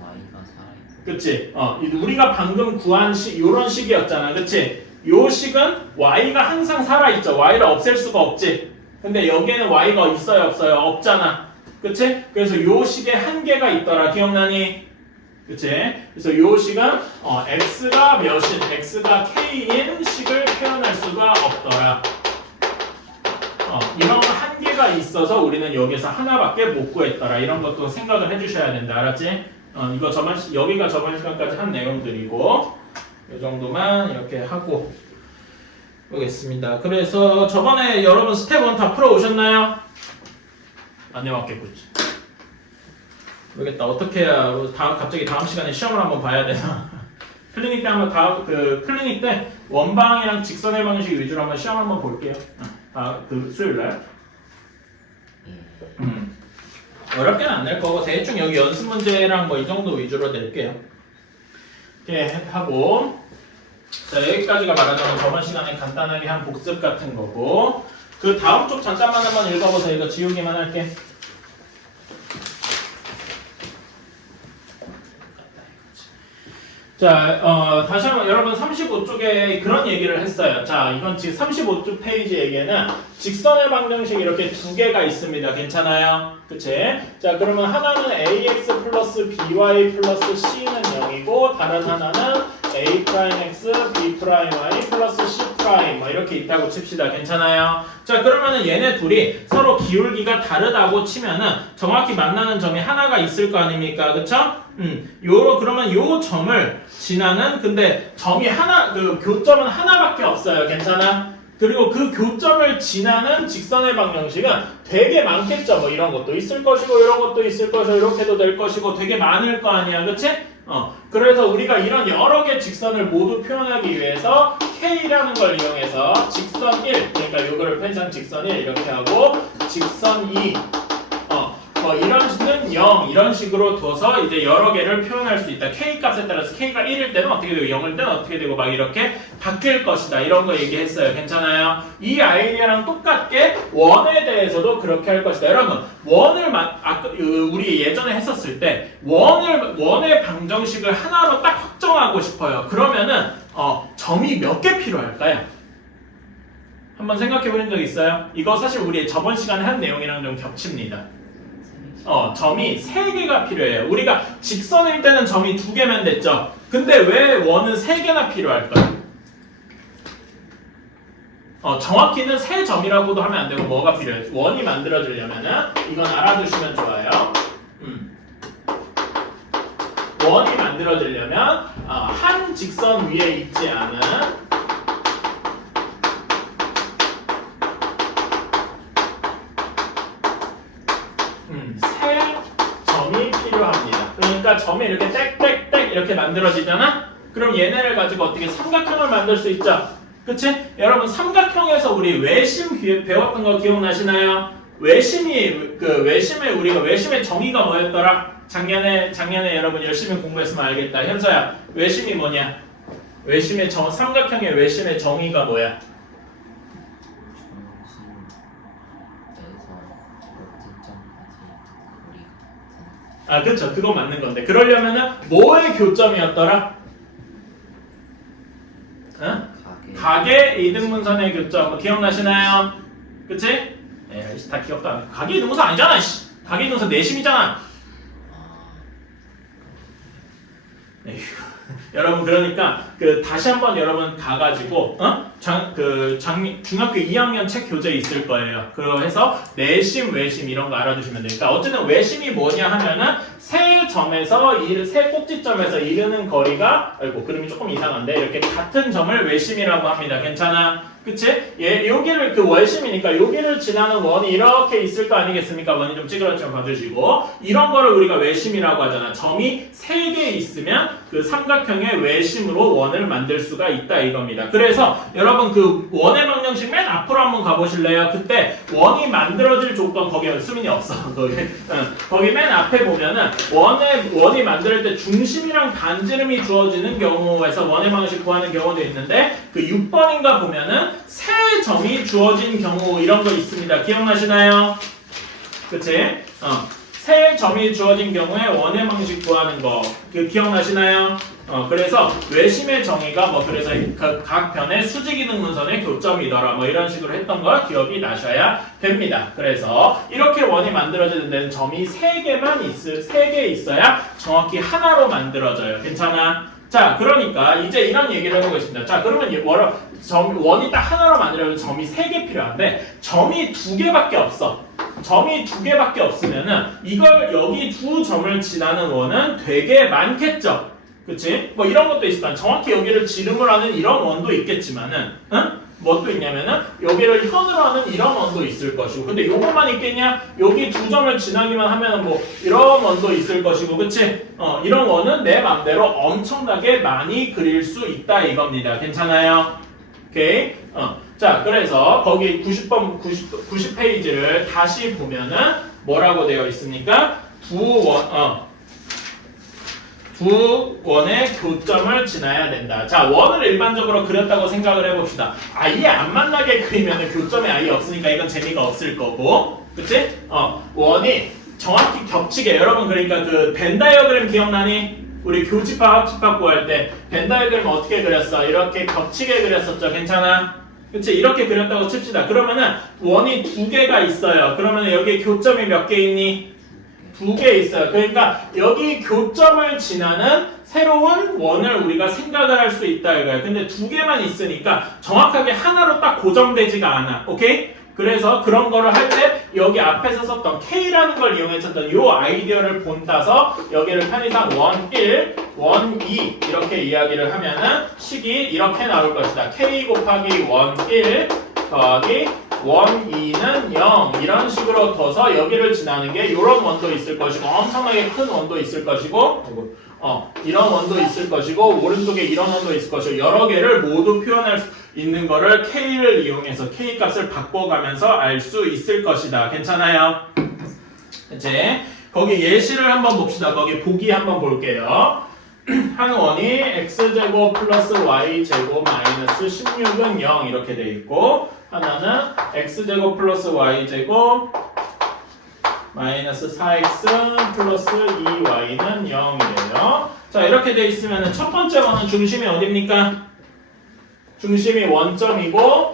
y가 살아있고. 그치? 우리가 방금 구한 요런 식이었잖아. 그치? 요 식은 y가 항상 살아있죠. y를 없앨 수가 없지. 근데 여기에는 y가 있어요, 없어요? 없잖아. 그치? 그래서 요 식에 한계가 있더라. 기억나니? 그치? 그래서 요 식은 x가 몇인, x가 k인 식을 표현할 수가 없더라. 이런 한계가 있어서 우리는 여기서 하나밖에 못 구했더라. 이런 것도 생각을 해주셔야 된다. 알았지? 이거 여기가 저번 시간까지 한 내용들이고, 이 정도만 이렇게 하고 보겠습니다. 그래서 저번에 여러분 스텝 1 다 풀어 오셨나요? 안 해왔겠고. 모르겠다. 어떻게 해야 갑자기 다음 시간에 시험을 한번 봐야 되나? 클리닉 때 한번 클리닉 때 원방이랑 직선의 방식 위주로 한번 시험 한번 볼게요. 수요일날. 어렵게는 안 낼 거고 대충 여기 연습 문제랑 뭐 이 정도 위주로 낼게요. 이렇게 하고, 자, 여기까지가 말하자면 저번 시간에 간단하게 한 복습 같은 거고, 그 다음 쪽 잠깐만 한번 읽어보세요. 이거 지우기만 할게. 자, 다시 한번 여러분 35쪽에 그런 얘기를 했어요. 자, 이건 지금 35쪽 페이지에게는 직선의 방정식 이렇게 두 개가 있습니다. 괜찮아요? 그치? 자, 그러면 하나는 ax 플러스 by 플러스 c는 0이고, 다른 하나는 a'(x), b'(y) 플러스 c' 뭐 이렇게 있다고 칩시다. 괜찮아요? 자, 그러면은 얘네 둘이 서로 기울기가 다르다고 치면은 정확히 만나는 점이 하나가 있을 거 아닙니까? 그쵸? 그러면 요 점을 지나는, 근데 점이 그 교점은 하나밖에 없어요. 괜찮아? 그리고 그 교점을 지나는 직선의 방정식은 되게 많겠죠. 뭐 이런 것도 있을 것이고, 이런 것도 있을 것이고, 이렇게도 될 것이고, 되게 많을 거 아니야. 그치? 그래서 우리가 이런 여러 개 직선을 모두 표현하기 위해서 K라는 걸 이용해서 직선 1, 그러니까 이거를 펜상 직선 1 이렇게 하고, 직선 2, 이런 식은 0 이런 식으로 둬서 이제 여러 개를 표현할 수 있다. K 값에 따라서 K가 1일 때는 어떻게 되고 0일 때는 어떻게 되고 막 이렇게 바뀔 것이다. 이런 거 얘기했어요. 괜찮아요? 이 아이디어랑 똑같게 원에 대해서도 그렇게 할 것이다. 여러분, 원을 우리 예전에 했었을 때 원의 방정식을 하나로 딱 확정하고 싶어요. 그러면은 점이 몇 개 필요할까요? 한번 생각해 보신 적 있어요? 이거 사실 우리 저번 시간에 한 내용이랑 좀 겹칩니다. 점이 3개가 필요해요. 우리가 직선일 때는 점이 2개면 됐죠. 근데 왜 원은 3개나 필요할까요? 정확히는 3점이라고도 하면 안 되고 뭐가 필요해요? 원이 만들어지려면은 이건 알아두시면 좋아요. 원이 만들어지려면 한 직선 위에 있지 않은 세 점이 필요합니다. 그러니까 점이 이렇게 땡땡땡 이렇게 만들어지잖아? 그럼 얘네를 가지고 어떻게 삼각형을 만들 수 있죠? 그치? 여러분 삼각형에서 우리 외심 배웠던 거 기억나시나요? 외심의 정의가 뭐였더라? 작년에 여러분 열심히 공부했으면 알겠다. 현서야, 외심이 뭐냐? 외심의 삼각형의 외심의 정의가 뭐야? 아, 그쵸. 그거 맞는 건데. 그러려면은 뭐의 교점이었더라? 응? 각의 이등분선의 교점. 뭐 기억나시나요? 그치? 에이씨, 다 기억도 안 해. 각의 이등분선 아니잖아, 씨. 각의 이등분선 내심이잖아. 에휴. 여러분 그러니까 다시 한번 여러분 가가지고 중학교 2학년 책 교재 있을 거예요. 그래서 내심, 외심 이런 거 알아두시면 되니까 어쨌든 외심이 뭐냐 하면은 세 점에서 세 꼭지점에서 이르는 거리가 아이고 그림이 조금 이상한데 이렇게 같은 점을 외심이라고 합니다. 괜찮아? 그치? 여기를 외심이니까 여기를 지나는 원이 이렇게 있을 거 아니겠습니까? 원이 좀 찌그러지면 봐주시고 이런 거를 우리가 외심이라고 하잖아. 점이 3개 있으면 그 삼각형의 외심으로 원을 만들 수가 있다 이겁니다. 그래서 여러분 원의 방정식 맨 앞으로 한번 가보실래요? 그때 원이 만들어질 조건 거기 수민이 없어. 거기 맨 앞에 보면은 원이 만들 때 중심이랑 반지름이 주어지는 경우에서 원의 방정식 구하는 경우도 있는데 6번인가 보면은 세 점이 주어진 경우 이런 거 있습니다. 기억나시나요? 그치? 세 점이 주어진 경우에 원의 방식 구하는 거 기억나시나요? 그래서 외심의 정의가 그래서 각 변의 수직이등분선의 교점이더라 이런 식으로 했던 거 기억이 나셔야 됩니다. 그래서 이렇게 원이 만들어지는 데는 점이 3개 있어야 정확히 하나로 만들어져요. 괜찮아? 자, 그러니까 이제 이런 얘기를 해보고 있습니다. 자, 그러면 원이 딱 하나로 만들려면 점이 3개 필요한데 점이 2개밖에 없어. 점이 2개밖에 없으면은 이걸 여기 두 점을 지나는 원은 되게 많겠죠. 그치? 이런 것도 있을 정확히 여기를 지름을 하는 이런 원도 있겠지만은, 뭐 또 있냐면은 여기를 현으로 하는 이런 원도 있을 것이고, 근데 요것만 있겠냐? 여기 두 점을 지나기만 하면은 이런 원도 있을 것이고, 그치? 이런 원은 내 맘대로 엄청나게 많이 그릴 수 있다 이겁니다. 괜찮아요? 오케이? 자, 그래서 거기 90페이지를 다시 보면은 뭐라고 되어 있습니까? 두 원의 교점을 지나야 된다. 자, 원을 일반적으로 그렸다고 생각을 해봅시다. 아예 안 만나게 그리면 교점이 아예 없으니까 이건 재미가 없을 거고, 그치? 원이 정확히 겹치게, 여러분 그러니까 벤 다이어그램 기억나니? 우리 교집합, 합집합 구할 때 벤 다이어그램 어떻게 그렸어? 이렇게 겹치게 그렸었죠. 괜찮아? 그치? 이렇게 그렸다고 칩시다. 그러면은 원이 2개가 있어요. 그러면 여기 교점이 몇 개 있니? 2개 있어요. 그러니까 여기 교점을 지나는 새로운 원을 우리가 생각을 할 수 있다 이거예요. 근데 2개만 있으니까 정확하게 하나로 딱 고정되지가 않아. 오케이? 그래서 그런 거를 할 때 여기 앞에서 썼던 K라는 걸 이용했었던 요 아이디어를 본따서 여기를 편의상 원 1, 원 2 이렇게 이야기를 하면은 식이 이렇게 나올 것이다. K 곱하기 원 1 더하기 원 2는 0 이런 식으로 둬서 여기를 지나는 게 이런 원도 있을 것이고 엄청나게 큰 원도 있을 것이고 이런 원도 있을 것이고 오른쪽에 이런 원도 있을 것이고 여러 개를 모두 표현할 수 있는 거를 K를 이용해서 K 값을 바꿔가면서 알 수 있을 것이다. 괜찮아요? 이제 거기 예시를 한번 봅시다. 거기 보기 한번 볼게요. 한 원이 x제곱 플러스 y제곱 마이너스 16은 0 이렇게 돼 있고 하나는 x제곱 플러스 y제곱 마이너스 4x 플러스 2y는 0이래요. 자, 이렇게 돼 있으면 첫 번째 원은 중심이 어딥니까? 중심이 원점이고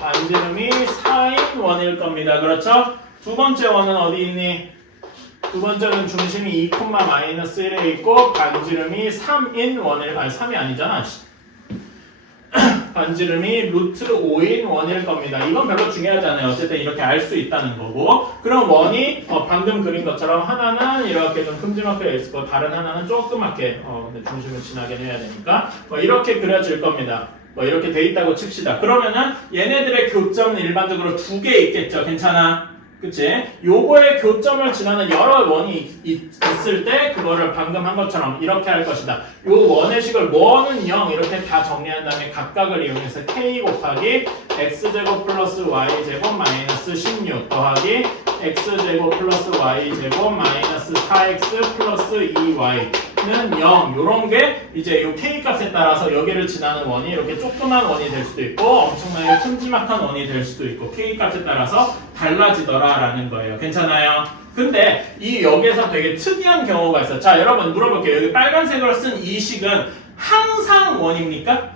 반지름이 4인 원일 겁니다. 그렇죠? 두 번째 원은 어디 있니? 두 번째는 중심이 2,-1에 있고 반지름이 3인 원일, 3이 아니잖아. 반지름이 루트 5인 원일 겁니다. 이건 별로 중요하지 않아요. 어쨌든 이렇게 알 수 있다는 거고. 그럼 원이 방금 그린 것처럼 하나는 이렇게 좀 큼지막하게 있고 다른 하나는 조그맣게 근데 중심을 지나게 해야 되니까 이렇게 그려질 겁니다. 이렇게 돼 있다고 칩시다. 그러면은 얘네들의 교점은 일반적으로 2개 있겠죠. 괜찮아? 그치? 요거의 교점을 지나는 여러 원이 있을 때 그거를 방금 한 것처럼 이렇게 할 것이다. 요 원의 식을 뭐는 0 이렇게 다 정리한 다음에 각각을 이용해서 k 곱하기 x제곱 플러스 y제곱 마이너스 16 더하기 x제곱 플러스 y제곱 마이너스 4x 플러스 2y는 0 요런 게 이제 요 k 값에 따라서 여기를 지나는 원이 이렇게 조그만 원이 될 수도 있고 엄청나게 큼지막한 원이 될 수도 있고 k 값에 따라서 달라지더라 라는 거예요. 괜찮아요? 근데 이 여기에서 되게 특이한 경우가 있어요. 자 여러분 물어볼게요. 여기 빨간색으로 쓴 이 식은 항상 원입니까?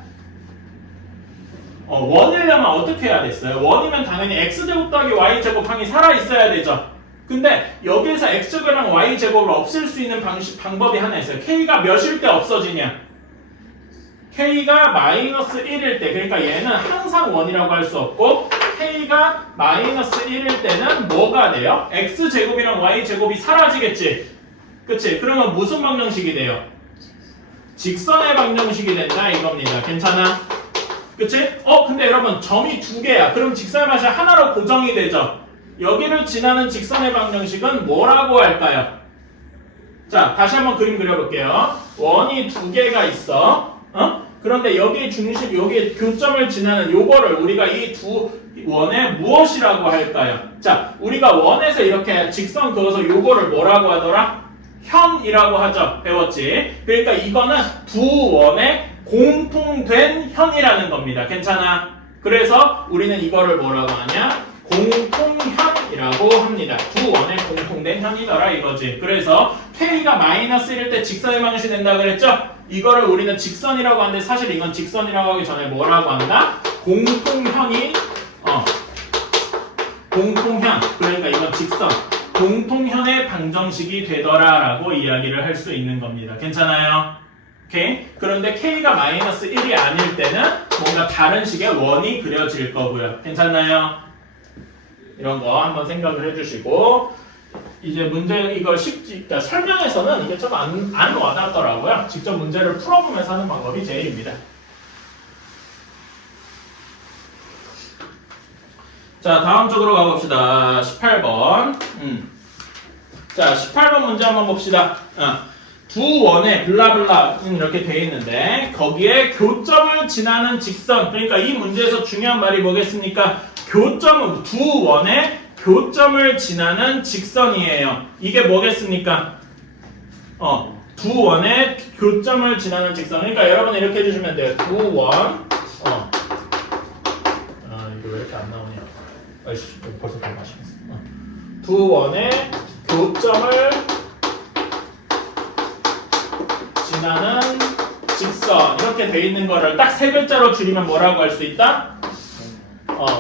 원이려면 어떻게 해야 됐어요? 원이면 당연히 x제곱 더하기 y제곱 항이 살아있어야 되죠. 근데 여기에서 x제곱이랑 y제곱을 없앨 수 있는 방법이 하나 있어요. k가 몇일 때 없어지냐? k가 마이너스 1일 때, 그러니까 얘는 항상 원이라고 할 수 없고 k가 마이너스 1일 때는 뭐가 돼요? x제곱이랑 y제곱이 사라지겠지? 그치? 그러면 무슨 방정식이 돼요? 직선의 방정식이 된다 이겁니다. 괜찮아? 그치? 근데 여러분 점이 두 개야. 그럼 직선의 방정식 하나로 고정이 되죠? 여기를 지나는 직선의 방정식은 뭐라고 할까요? 자, 다시 한번 그림 그려볼게요. 원이 두 개가 있어. 그런데 여기 중심, 여기 교점을 지나는 요거를 우리가 이 두 원에 무엇이라고 할까요? 자, 우리가 원에서 이렇게 직선 그어서 요거를 뭐라고 하더라? 현이라고 하죠. 배웠지? 그러니까 이거는 두 원의 공통된 현이라는 겁니다. 괜찮아? 그래서 우리는 이거를 뭐라고 하냐? 공통현이라고 합니다. 두 원의 공통된 현이더라 이거지. 그래서 k가 마이너스 1일 때 직선의 방정식이 된다 그랬죠? 이거를 우리는 직선이라고 하는데 사실 이건 직선이라고 하기 전에 뭐라고 한다? 공통현이 공통현. 그러니까 이건 직선. 공통현의 방정식이 되더라라고 이야기를 할 수 있는 겁니다. 괜찮아요? 오케이? 그런데 k가 마이너스 1이 아닐 때는 뭔가 다른 식의 원이 그려질 거고요. 괜찮나요? 이런 거 한번 생각을 해주시고 이제 문제 이걸 그러니까 설명에서는 이게 좀 안 와닿더라고요. 직접 문제를 풀어보면서 하는 방법이 제일입니다. 자 다음 쪽으로 가봅시다. 18번. 자 18번 문제 한번 봅시다. 두 원의 블라블라 이렇게 돼 있는데 거기에 교점을 지나는 직선, 그러니까 이 문제에서 중요한 말이 뭐겠습니까? 교점은 두 원의 교점을 지나는 직선이에요. 이게 뭐겠습니까? 두 원의 교점을 지나는 직선. 그러니까 여러분 이렇게 해주시면 돼요. 두 원. 이거 왜 이렇게 안 나오냐? 아이씨, 벌써 다 마시겠어. 두 원의 교점을 지나는 직선 이렇게 돼 있는 거를 딱 세 글자로 줄이면 뭐라고 할 수 있다?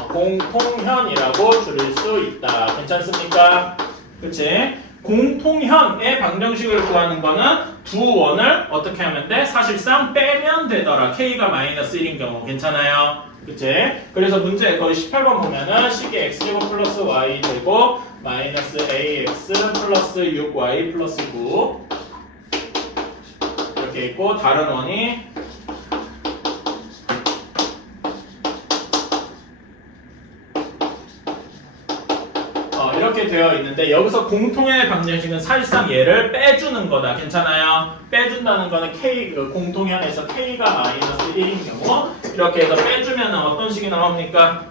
공통현이라고 줄일 수 있다. 괜찮습니까? 그치? 공통현의 방정식을 구하는 거는 두 원을 어떻게 하면 돼? 사실상 빼면 되더라. k가 마이너스 1인 경우. 괜찮아요? 그치? 그래서 문제 거기 18번 보면은 식이 x제곱 플러스 y제곱 마이너스 ax 플러스 6y 플러스 9 이렇게 있고 다른 원이 이렇게 되어 있는데 여기서 공통의 방정식은 사실상 얘를 빼주는 거다. 괜찮아요? 빼준다는 거는 k 공통현에서 k가 마이너스 1인 경우 이렇게 해서 빼주면 어떤 식이 나옵니까?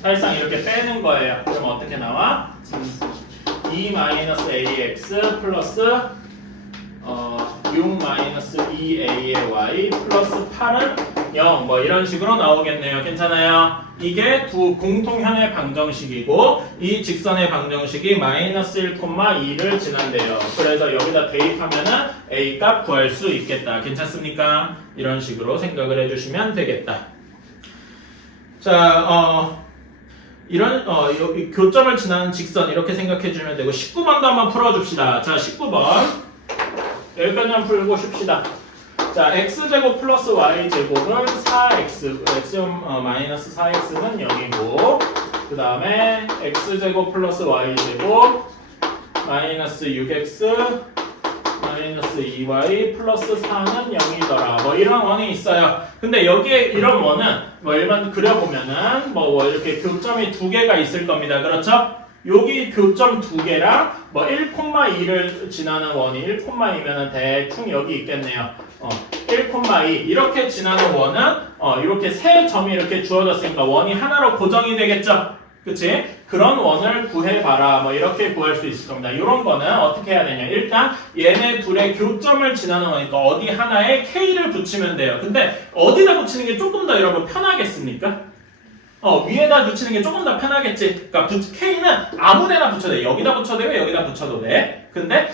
사실상 이렇게 빼는 거예요. 그럼 어떻게 나와? 2-ax 플러스 6-2a의 y 플러스 8은 0 뭐 이런 식으로 나오겠네요. 괜찮아요? 이게 두 공통현의 방정식이고 이 직선의 방정식이 마이너스 1,2를 지난대요. 그래서 여기다 대입하면은 a 값 구할 수 있겠다. 괜찮습니까? 이런 식으로 생각을 해주시면 되겠다. 자, 이런 여기 교점을 지나는 직선 이렇게 생각해주면 되고 19번도 한번 풀어줍시다. 자, 19번 여기까지만 풀고 쉽시다. 자, x제곱 플러스 y제곱은 4x, x 마이너스 4x는 0이고 그 다음에 x제곱 플러스 y제곱 마이너스 6x 마이너스 2y 플러스 4는 0이더라. 뭐 이런 원이 있어요. 근데 여기에 이런 원은 뭐 일반 그려보면은 뭐 이렇게 교점이 두 개가 있을 겁니다. 그렇죠? 여기 교점 두 개랑 뭐 1,2를 지나는 원이 1,2면은 대충 여기 있겠네요. 1,2 이렇게 지나는 원은 이렇게 세 점이 이렇게 주어졌으니까 원이 하나로 고정이 되겠죠. 그치? 그런 원을 구해봐라. 뭐 이렇게 구할 수 있을 겁니다. 이런 거는 어떻게 해야 되냐? 일단 얘네 둘의 교점을 지나는 거니까 어디 하나에 K를 붙이면 돼요. 근데 어디다 붙이는 게 조금 더 여러분 편하겠습니까? 위에다 붙이는 게 조금 더 편하겠지. 그러니까 K는 아무데나 붙여도 돼. 여기다 붙여도 되고 여기다 붙여도 돼. 근데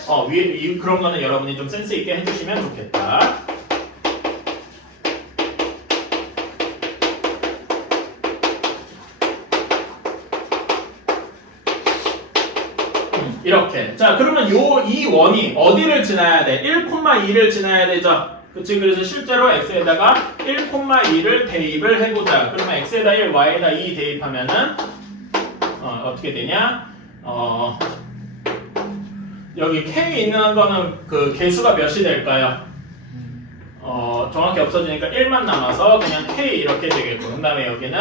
그런 거는 여러분이 좀 센스 있게 해주시면 좋겠다. 이렇게. 자, 그러면 이 원이 어디를 지나야 돼? 1,2를 지나야 되죠. 그치? 그래서 실제로 x에다가 1,2를 대입을 해보자. 그러면 x에다 1, y에다 2 대입하면은 어떻게 되냐? 여기 k 있는 거는 그 개수가 몇이 될까요? 정확히 없어지니까 1만 남아서 그냥 k 이렇게 되겠고, 그 다음에 여기는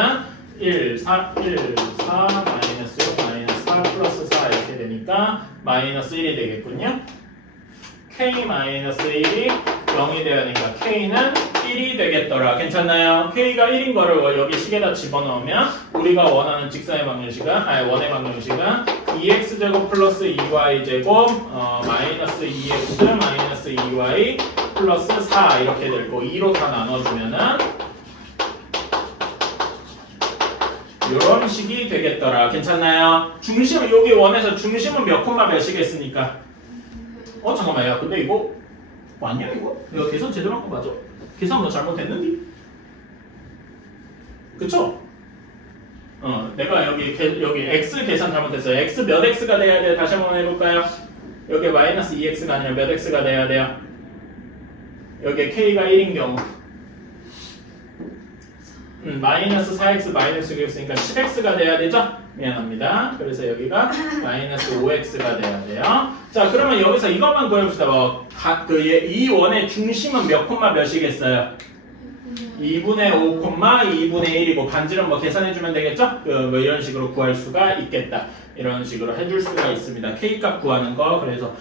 1, 4, 마이너스 6, 마이너스 4, 플러스 4 이렇게 되니까 마이너스 1이 되겠군요. k 마이너스 1이 0이 되니까 k는 1이 되겠더라. 괜찮나요? k가 1인 거를 여기 식에다 집어넣으면 우리가 원하는 직선의 방정식은, 원의 방정식은 2x제곱 플러스 2y제곱 마이너스 2x 마이너스 2y 플러스 4 이렇게 되고 2로 다 나눠주면은 이런 식이 되겠더라. 괜찮나요? 중심, 여기 원에서 중심은 몇 콤마 몇이겠습니까? 잠깐만, 야, 근데 이거 맞냐 이거? 이거 계산 제대로 한 거 맞아? 계산 뭐 잘못했는데? 그쵸? 내가 여기 x 계산 잘못했어요. x 몇 x가 돼야 돼? 다시 한번 해볼까요? 여기 마이너스 2x가 아니라 몇 x가 돼야 돼요? 여기 k가 1인 경우 마이너스 4x 마이너스 6x니까 10x가 돼야 되죠? 미안합니다. 그래서 여기가 마이너스 5x가 돼야 돼요. 자, 그러면 여기서 이것만 구해봅시다. 이 원의 중심은 몇 콤마 몇이겠어요? 2분의 5 콤마 2분의 1이고 반지름 뭐 계산해주면 되겠죠? 뭐 이런 식으로 구할 수가 있겠다. 이런 식으로 해줄 수가 있습니다. K값 구하는 거. 그래서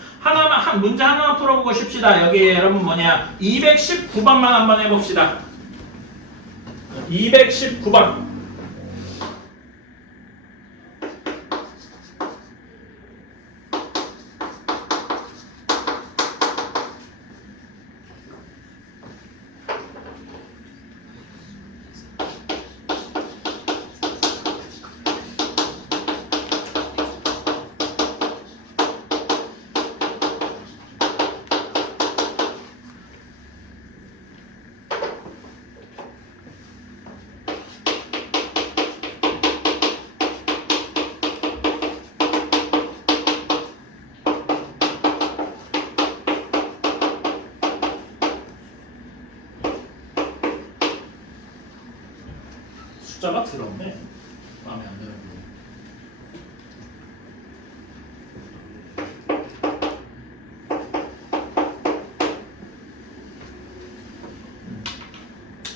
문제 하나만 풀어보고 싶시다. 여기 여러분 219번만 한번 해봅시다. 219번. 숫자가 더럽네. 마음에 안 드는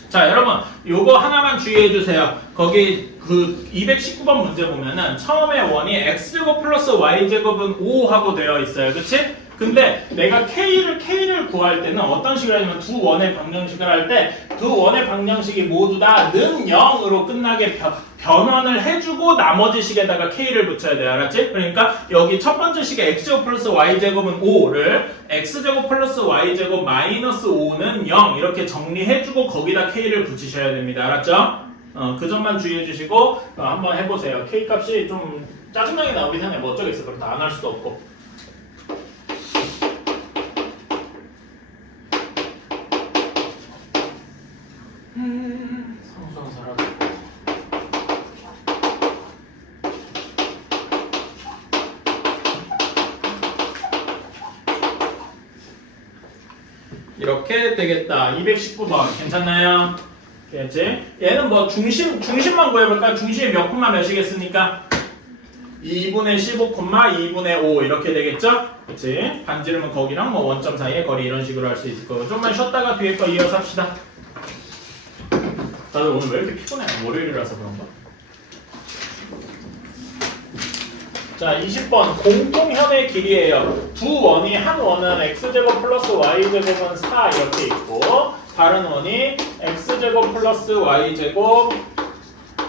자, 여러분 요거 하나만 주의해 주세요. 거기 그 219번 문제 보면은 처음에 원이 x제곱 플러스 y제곱은 5하고 되어 있어요. 그치? 근데 내가 K를 구할 때는 어떤 식으로 하냐면 두 원의 방정식을 할 때 두 원의 방정식이 모두 다 는 0으로 끝나게 변환을 해주고 나머지 식에다가 K를 붙여야 돼. 알았지? 그러니까 여기 첫 번째 식에 X제곱 플러스 Y제곱은 5를 X제곱 플러스 Y제곱 마이너스 5는 0 이렇게 정리해주고 거기다 K를 붙이셔야 됩니다. 알았죠? 그 점만 주의해 주시고 한번 해보세요. K값이 좀 짜증나게 나오긴 하네. 뭐 어쩌겠어. 그렇다 안 할 수도 없고. 상수항 사라졌고. 이렇게 되겠다. 219번 괜찮나요? 됐지? 얘는 뭐 중심만 구해볼까요? 중심이 몇 콤마 몇이겠습니까? 2분의 15 콤마 2분의 5 이렇게 되겠죠? 그치? 반지름은 거기랑 뭐 원점 사이의 거리 이런 식으로 할 수 있을 거고 좀만 쉬었다가 뒤에 거 이어서 합시다. 다들 오늘 왜 이렇게 피곤해? 월요일이라서 그런가? 자, 20번 공통현의 길이에요. 두 원이 한 원은 x제곱 플러스 y제곱은 4 이렇게 있고 다른 원이 x제곱 플러스 y제곱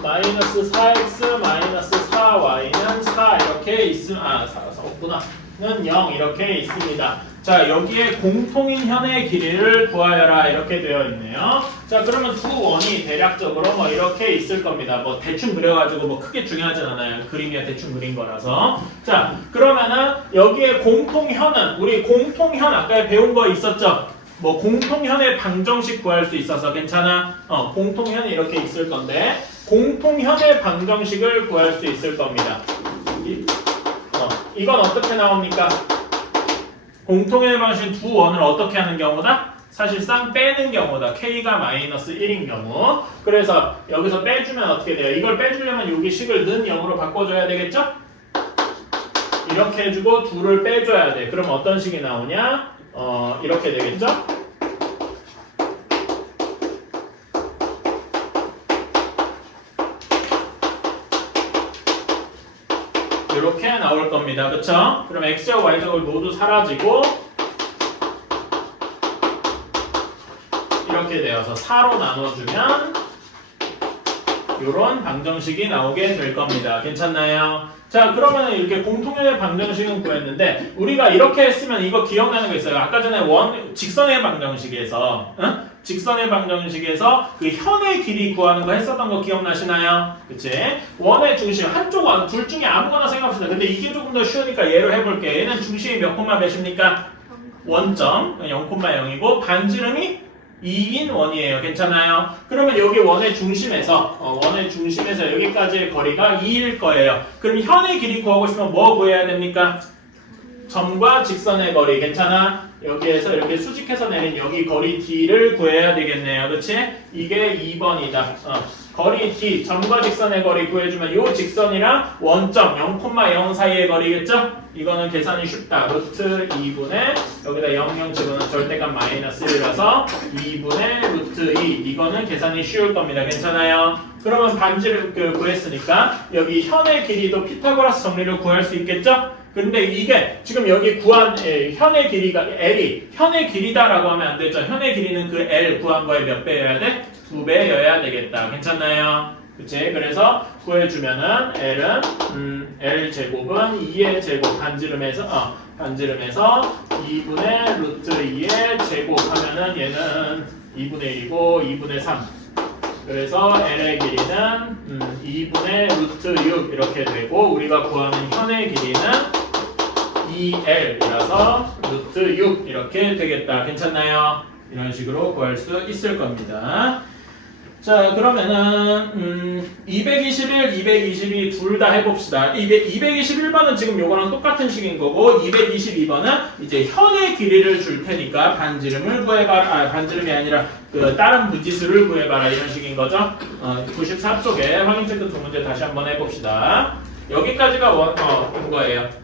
마이너스 4x 마이너스 4y는 4 이렇게 있으면 4 없구나. 는 0 이렇게 있습니다. 자, 여기에 공통인 현의 길이를 구하여라 이렇게 되어 있네요. 자, 그러면 두 원이 대략적으로 뭐 이렇게 있을 겁니다. 뭐 대충 그려가지고 뭐 크게 중요하진 않아요. 그림이 대충 그린 거라서. 자, 그러면은 여기에 공통현은 우리 공통현 아까 배운 거 있었죠? 뭐 공통현의 방정식 구할 수 있어서 괜찮아? 공통현이 이렇게 있을 건데 공통현의 방정식을 구할 수 있을 겁니다. 이건 어떻게 나옵니까? 공통현의 방식은 두 원을 어떻게 하는 경우다? 사실상 빼는 경우다. k가 마이너스 1인 경우. 그래서 여기서 빼주면 어떻게 돼요? 이걸 빼주려면 여기 식을 는 0으로 바꿔줘야 되겠죠? 이렇게 해주고 둘을 빼줘야 돼. 그럼 어떤 식이 나오냐? 이렇게 되겠죠? 이렇게 나올 겁니다. 그쵸? 그럼 x제곱 y제곱이 모두 사라지고 이렇게 되어서 4로 나눠주면 이런 방정식이 나오게 될 겁니다. 괜찮나요? 자, 그러면 이렇게 공통현의 방정식은 구했는데 우리가 이렇게 했으면 이거 기억나는 거 있어요. 아까 전에 직선의 방정식에서 직선의 방정식에서 그 현의 길이 구하는 거 했었던 거 기억나시나요? 그치? 원의 중심 한쪽 둘 중에 아무거나 생각합시다. 근데 이게 조금 더 쉬우니까 얘로 해볼게. 얘는 중심이 몇 콤마 몇입니까? 원점 0,0이고 반지름이 2인 원이에요. 괜찮아요? 그러면 여기 원의 중심에서 여기까지의 거리가 2일 거예요. 그럼 현의 길이 구하고 싶으면 뭐 구해야 됩니까? 점과 직선의 거리. 괜찮아? 여기에서 이렇게 수직해서 내린 여기 거리 d를 구해야 되겠네요. 그치? 이게 2번이다. 거리 d, 점과 직선의 거리 구해주면 이 직선이랑 원점 0,0 사이의 거리겠죠? 이거는 계산이 쉽다. 루트 2분의 여기다 00 집어넣으면 절대값 마이너스 1이라서 2분의 루트 2. 이거는 계산이 쉬울 겁니다. 괜찮아요? 그러면 반지를 구했으니까 여기 현의 길이도 피타고라스 정리를 구할 수 있겠죠? 근데 이게 지금 여기 구한 현의 길이가 L이 현의 길이다라고 하면 안 되죠. 현의 길이는 그 L 구한 거에 몇 배여야 돼? 2배여야 되겠다. 괜찮나요? 그치? 그래서 구해주면은 L은 L 제곱은 2의 제곱 반지름에서 2분의 루트 2의 제곱하면은 얘는 2분의 1이고 2분의 3. 그래서 L의 길이는 2분의 루트 6 이렇게 되고 우리가 구하는 현의 길이는 2L이라서 루트 6 이렇게 되겠다. 괜찮나요? 이런 식으로 구할 수 있을 겁니다. 자, 그러면은 221, 222 둘 다 해봅시다. 221번은 지금 요거랑 똑같은 식인 거고 222번은 이제 현의 길이를 줄 테니까 반지름을 구해봐라. 반지름이 아니라 그 다른 무지수를 구해봐라 이런 식인 거죠. 94쪽에 확인 체크 두 문제 다시 한번 해봅시다. 여기까지가 온 거예요.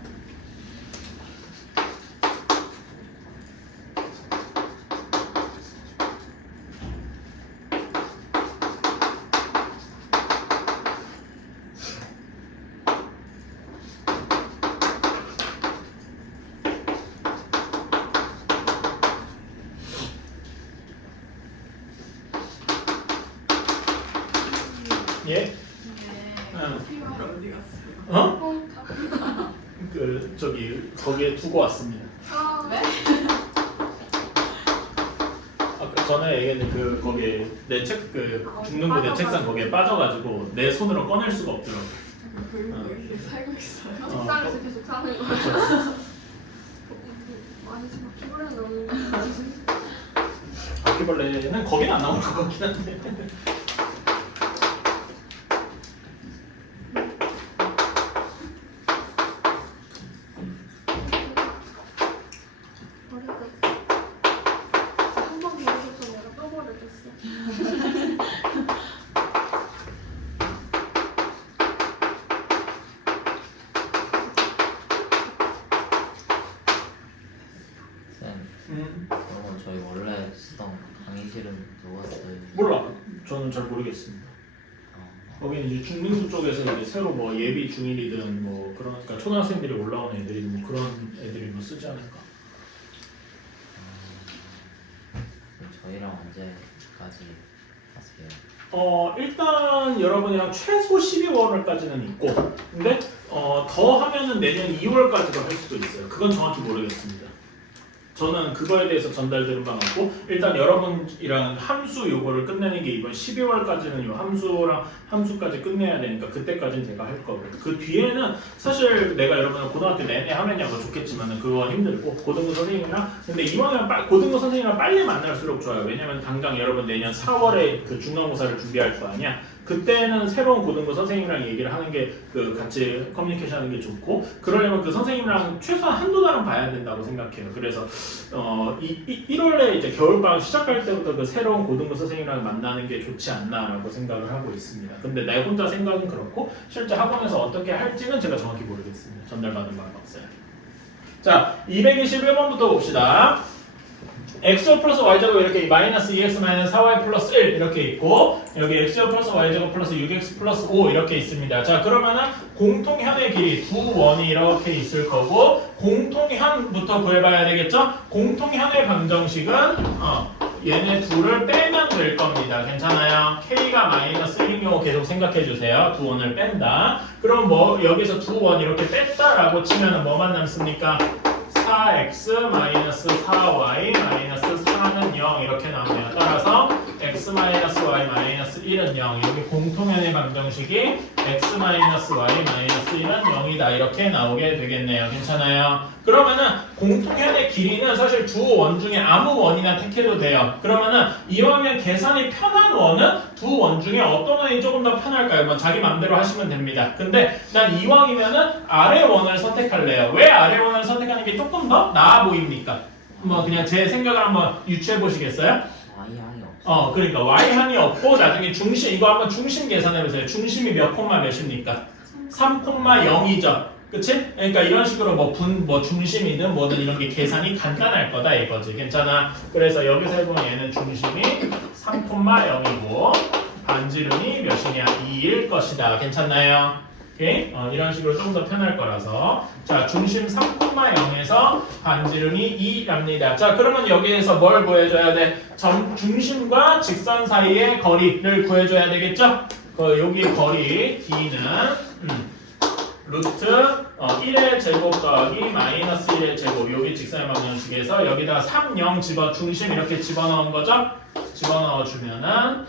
예? 어디 갔어요? 거기에 두고 왔습니다. 네? 아까 전에 얘기했는데 거기에 중등부 내 책상 거기에 빠져가지고 내 손으로 꺼낼 수가 없더라고. 여기 살고 있어요? 책상에서 계속 사는 거야. 아니 지금 바퀴벌레 나오는 거 바퀴벌레는 거기는 안 나올 것 같긴 한데. 한번 보여줘서 내가 또 버려졌어. 쌤, 음, 그러면 저희 원래 쓰던 강의실은 누가 써요? 몰라. 저는 잘 모르겠습니다. 거기는 이제 중등부 쪽에서 이제 새로 뭐 예비 중일이든 뭐 그러니까 초등학생들이 올라오는 애들이 뭐 그런 애들이 뭐 쓰지 않을까. 그럼 저희랑 언제까지 하세요? 일단 여러분이랑 최소 12월까지는 있고, 근데 더 하면은 내년 2월까지도 할 수도 있어요. 그건 정확히 모르겠습니다. 저는 그거에 대해서 전달 들은 바가 없고, 일단 여러분이랑 함수 요거를 끝내는 게 이번 12월까지는 요 함수까지 끝내야 되니까 그때까지는 제가 할 거고, 그 뒤에는 사실 내가 여러분을 고등학교 내내 하면야고 좋겠지만은 그건 힘들고, 고등부 선생님이랑, 근데 이번에는 고등부 선생님이랑 빨리 만날수록 좋아요. 왜냐면 당장 여러분 내년 4월에 그 중간고사를 준비할 거 아니야. 그때는 새로운 고등부 선생님이랑 얘기를 하는 게 그 같이 커뮤니케이션 하는 게 좋고, 그러려면 그 선생님이랑 최소한 한두 달은 봐야 된다고 생각해요. 그래서 1월에 이제 겨울방학 시작할 때부터 그 새로운 고등부 선생님이랑 만나는 게 좋지 않나라고 생각을 하고 있습니다. 근데 내 혼자 생각은 그렇고 실제 학원에서 어떻게 할지는 제가 정확히 모르겠습니다. 전달받은 바가 없어요. 자, 221번부터 봅시다. x 플러스 y제곱 이렇게 마이너스 2x 마이너스 4y 플러스 1 이렇게 있고, 여기 x 플러스 y제곱 플러스 6x 플러스 5 이렇게 있습니다. 자, 그러면은 공통현의 길이 두 원이 이렇게 있을 거고, 공통현부터 구해봐야 되겠죠? 공통현의 방정식은 얘네 둘을 빼면 될 겁니다. 괜찮아요? k가 마이너스 1인 경우 계속 생각해 주세요. 두 원을 뺀다. 그럼 뭐 여기서 두 원 이렇게 뺐다라고 치면은 뭐만 남습니까? 4x 마이너스 4y 마이너스 4는 0 이렇게 나오네요. 따라서 x 마이너스 y 마이너스 1은 0. 여기 공통현의 방정식이 x 마이너스 y 마이너스 1은 0이다 이렇게 나오게 되겠네요. 괜찮아요? 그러면은 공통현의 길이는 사실 두 원 중에 아무 원이나 택해도 돼요. 그러면은 이왕이면 계산이 편한 원은 두 원 중에 어떤 원이 조금 더 편할까요? 뭐 자기 마음대로 하시면 됩니다. 근데 난 이왕이면은 아래 원을 선택할래요. 왜 아래 원을 선택하는 게 조금 더 나아 보입니까? 뭐 그냥 제 생각을 한번 유추해 보시겠어요? y항이 없어. 그러니까 y항이 없고 나중에 중심, 이거 한번 중심 계산해 보세요. 중심이 몇 콤마 몇입니까? 3,0이죠. 그치? 그러니까 이런 식으로 뭐 중심이든 뭐든 이런 게 계산이 간단할 거다 이거지. 괜찮아? 그래서 여기서 해보면 얘는 중심이 3,0이고 반지름이 몇이냐? 2일 것이다. 괜찮나요? 오케이? 이런 식으로 좀 더 편할 거라서. 자, 중심 3,0에서 반지름이 2랍니다. 자, 그러면 여기에서 뭘 구해줘야 돼? 중심과 직선 사이의 거리를 구해줘야 되겠죠? 여기 거리 D는 루트 1의 제곱 더하기 마이너스 1의 제곱, 여기 직선의 방정식에서 여기다가 3, 0 중심 이렇게 집어넣은 거죠? 집어넣어 주면은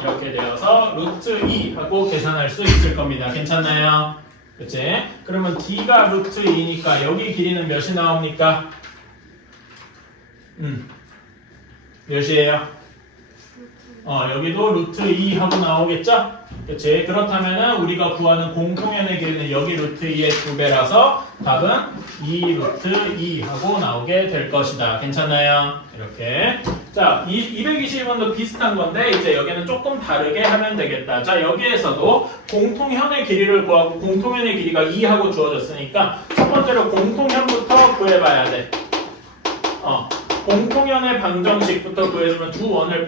이렇게 되어서 루트 2 하고 계산할 수 있을 겁니다. 괜찮나요? 그치? 그러면 D가 루트 2니까 여기 길이는 몇이 나옵니까? 몇이에요? 여기도 루트 2 하고 나오겠죠? 그치? 그렇다면은 우리가 구하는 공통현의 길이는 여기 루트 2의 2배라서 답은 2 루트 2 하고 나오게 될 것이다. 괜찮나요? 이렇게. 자, 221번도 비슷한 건데 이제 여기는 조금 다르게 하면 되겠다. 자, 여기에서도 공통현의 길이를 구하고 공통현의 길이가 2 하고 주어졌으니까 첫 번째로 공통현부터 구해봐야 돼. 공통현의 방정식부터 구해주면 두 원을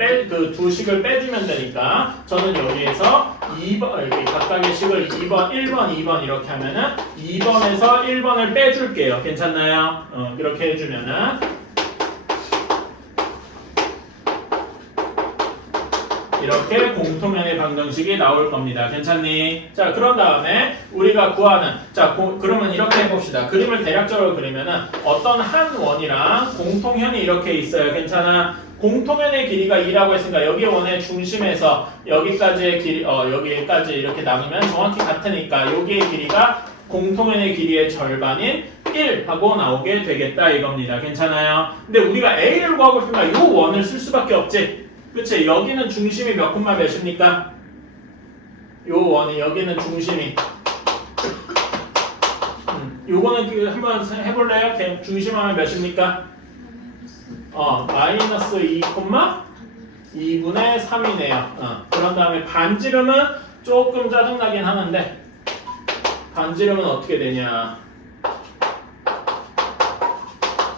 두 식을 빼주면 되니까 저는 여기에서 2번, 여기 각각의 식을 2번, 1번, 2번 이렇게 하면은 2번에서 1번을 빼줄게요. 괜찮나요? 이렇게 해주면은 이렇게 공통현의 방정식이 나올 겁니다. 괜찮니? 자, 그런 다음에 우리가 구하는, 자, 그러면 이렇게 해봅시다. 그림을 대략적으로 그리면은 어떤 한 원이랑 공통현이 이렇게 있어요. 괜찮아? 공통현의 길이가 2라고 했으니까 여기 원의 중심에서 여기까지의 길이, 여기까지 이렇게 나누면 정확히 같으니까 여기의 길이가 공통현의 길이의 절반인 1 하고 나오게 되겠다 이겁니다. 괜찮아요? 근데 우리가 A를 구하고 싶으면 이 원을 쓸 수밖에 없지. 그치? 여기는 중심이 몇 콤마 몇입니까? 요 원이, 여기는 중심이. 요거는 한번 해볼래요? 중심하면 몇입니까? 마이너스 2 콤마 2분의 3이네요. 그런 다음에 반지름은 조금 짜증나긴 하는데, 반지름은 어떻게 되냐?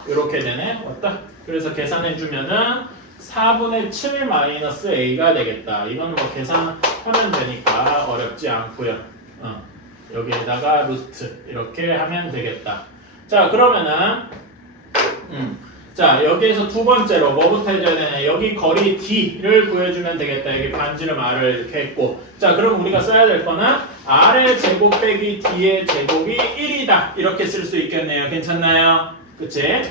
이렇게 되네. 왔다. 그래서 계산해주면은 4분의 7 마이너스 a가 되겠다. 이건 뭐 계산하면 되니까 어렵지 않고요. 여기에다가 루트 이렇게 하면 되겠다. 자, 그러면은 자, 여기에서 두 번째로 뭐부터 해줘야 되냐? 여기 거리 D를 구해주면 되겠다. 여기 반지름 R을 이렇게 했고. 자, 그럼 우리가 써야 될 거는 R의 제곱 빼기 D의 제곱이 1이다. 이렇게 쓸 수 있겠네요. 괜찮나요? 그치?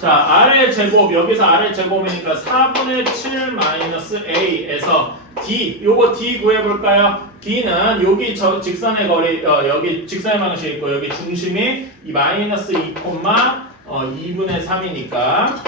자, R의 제곱, 여기서 R의 제곱이니까 4분의 7 마이너스 A에서 D, 요거 D 구해볼까요? D는 여기 직선의 거리, 여기 직선의 방식이 있고, 여기 중심이 이 마이너스 2, 2분의 3이니까,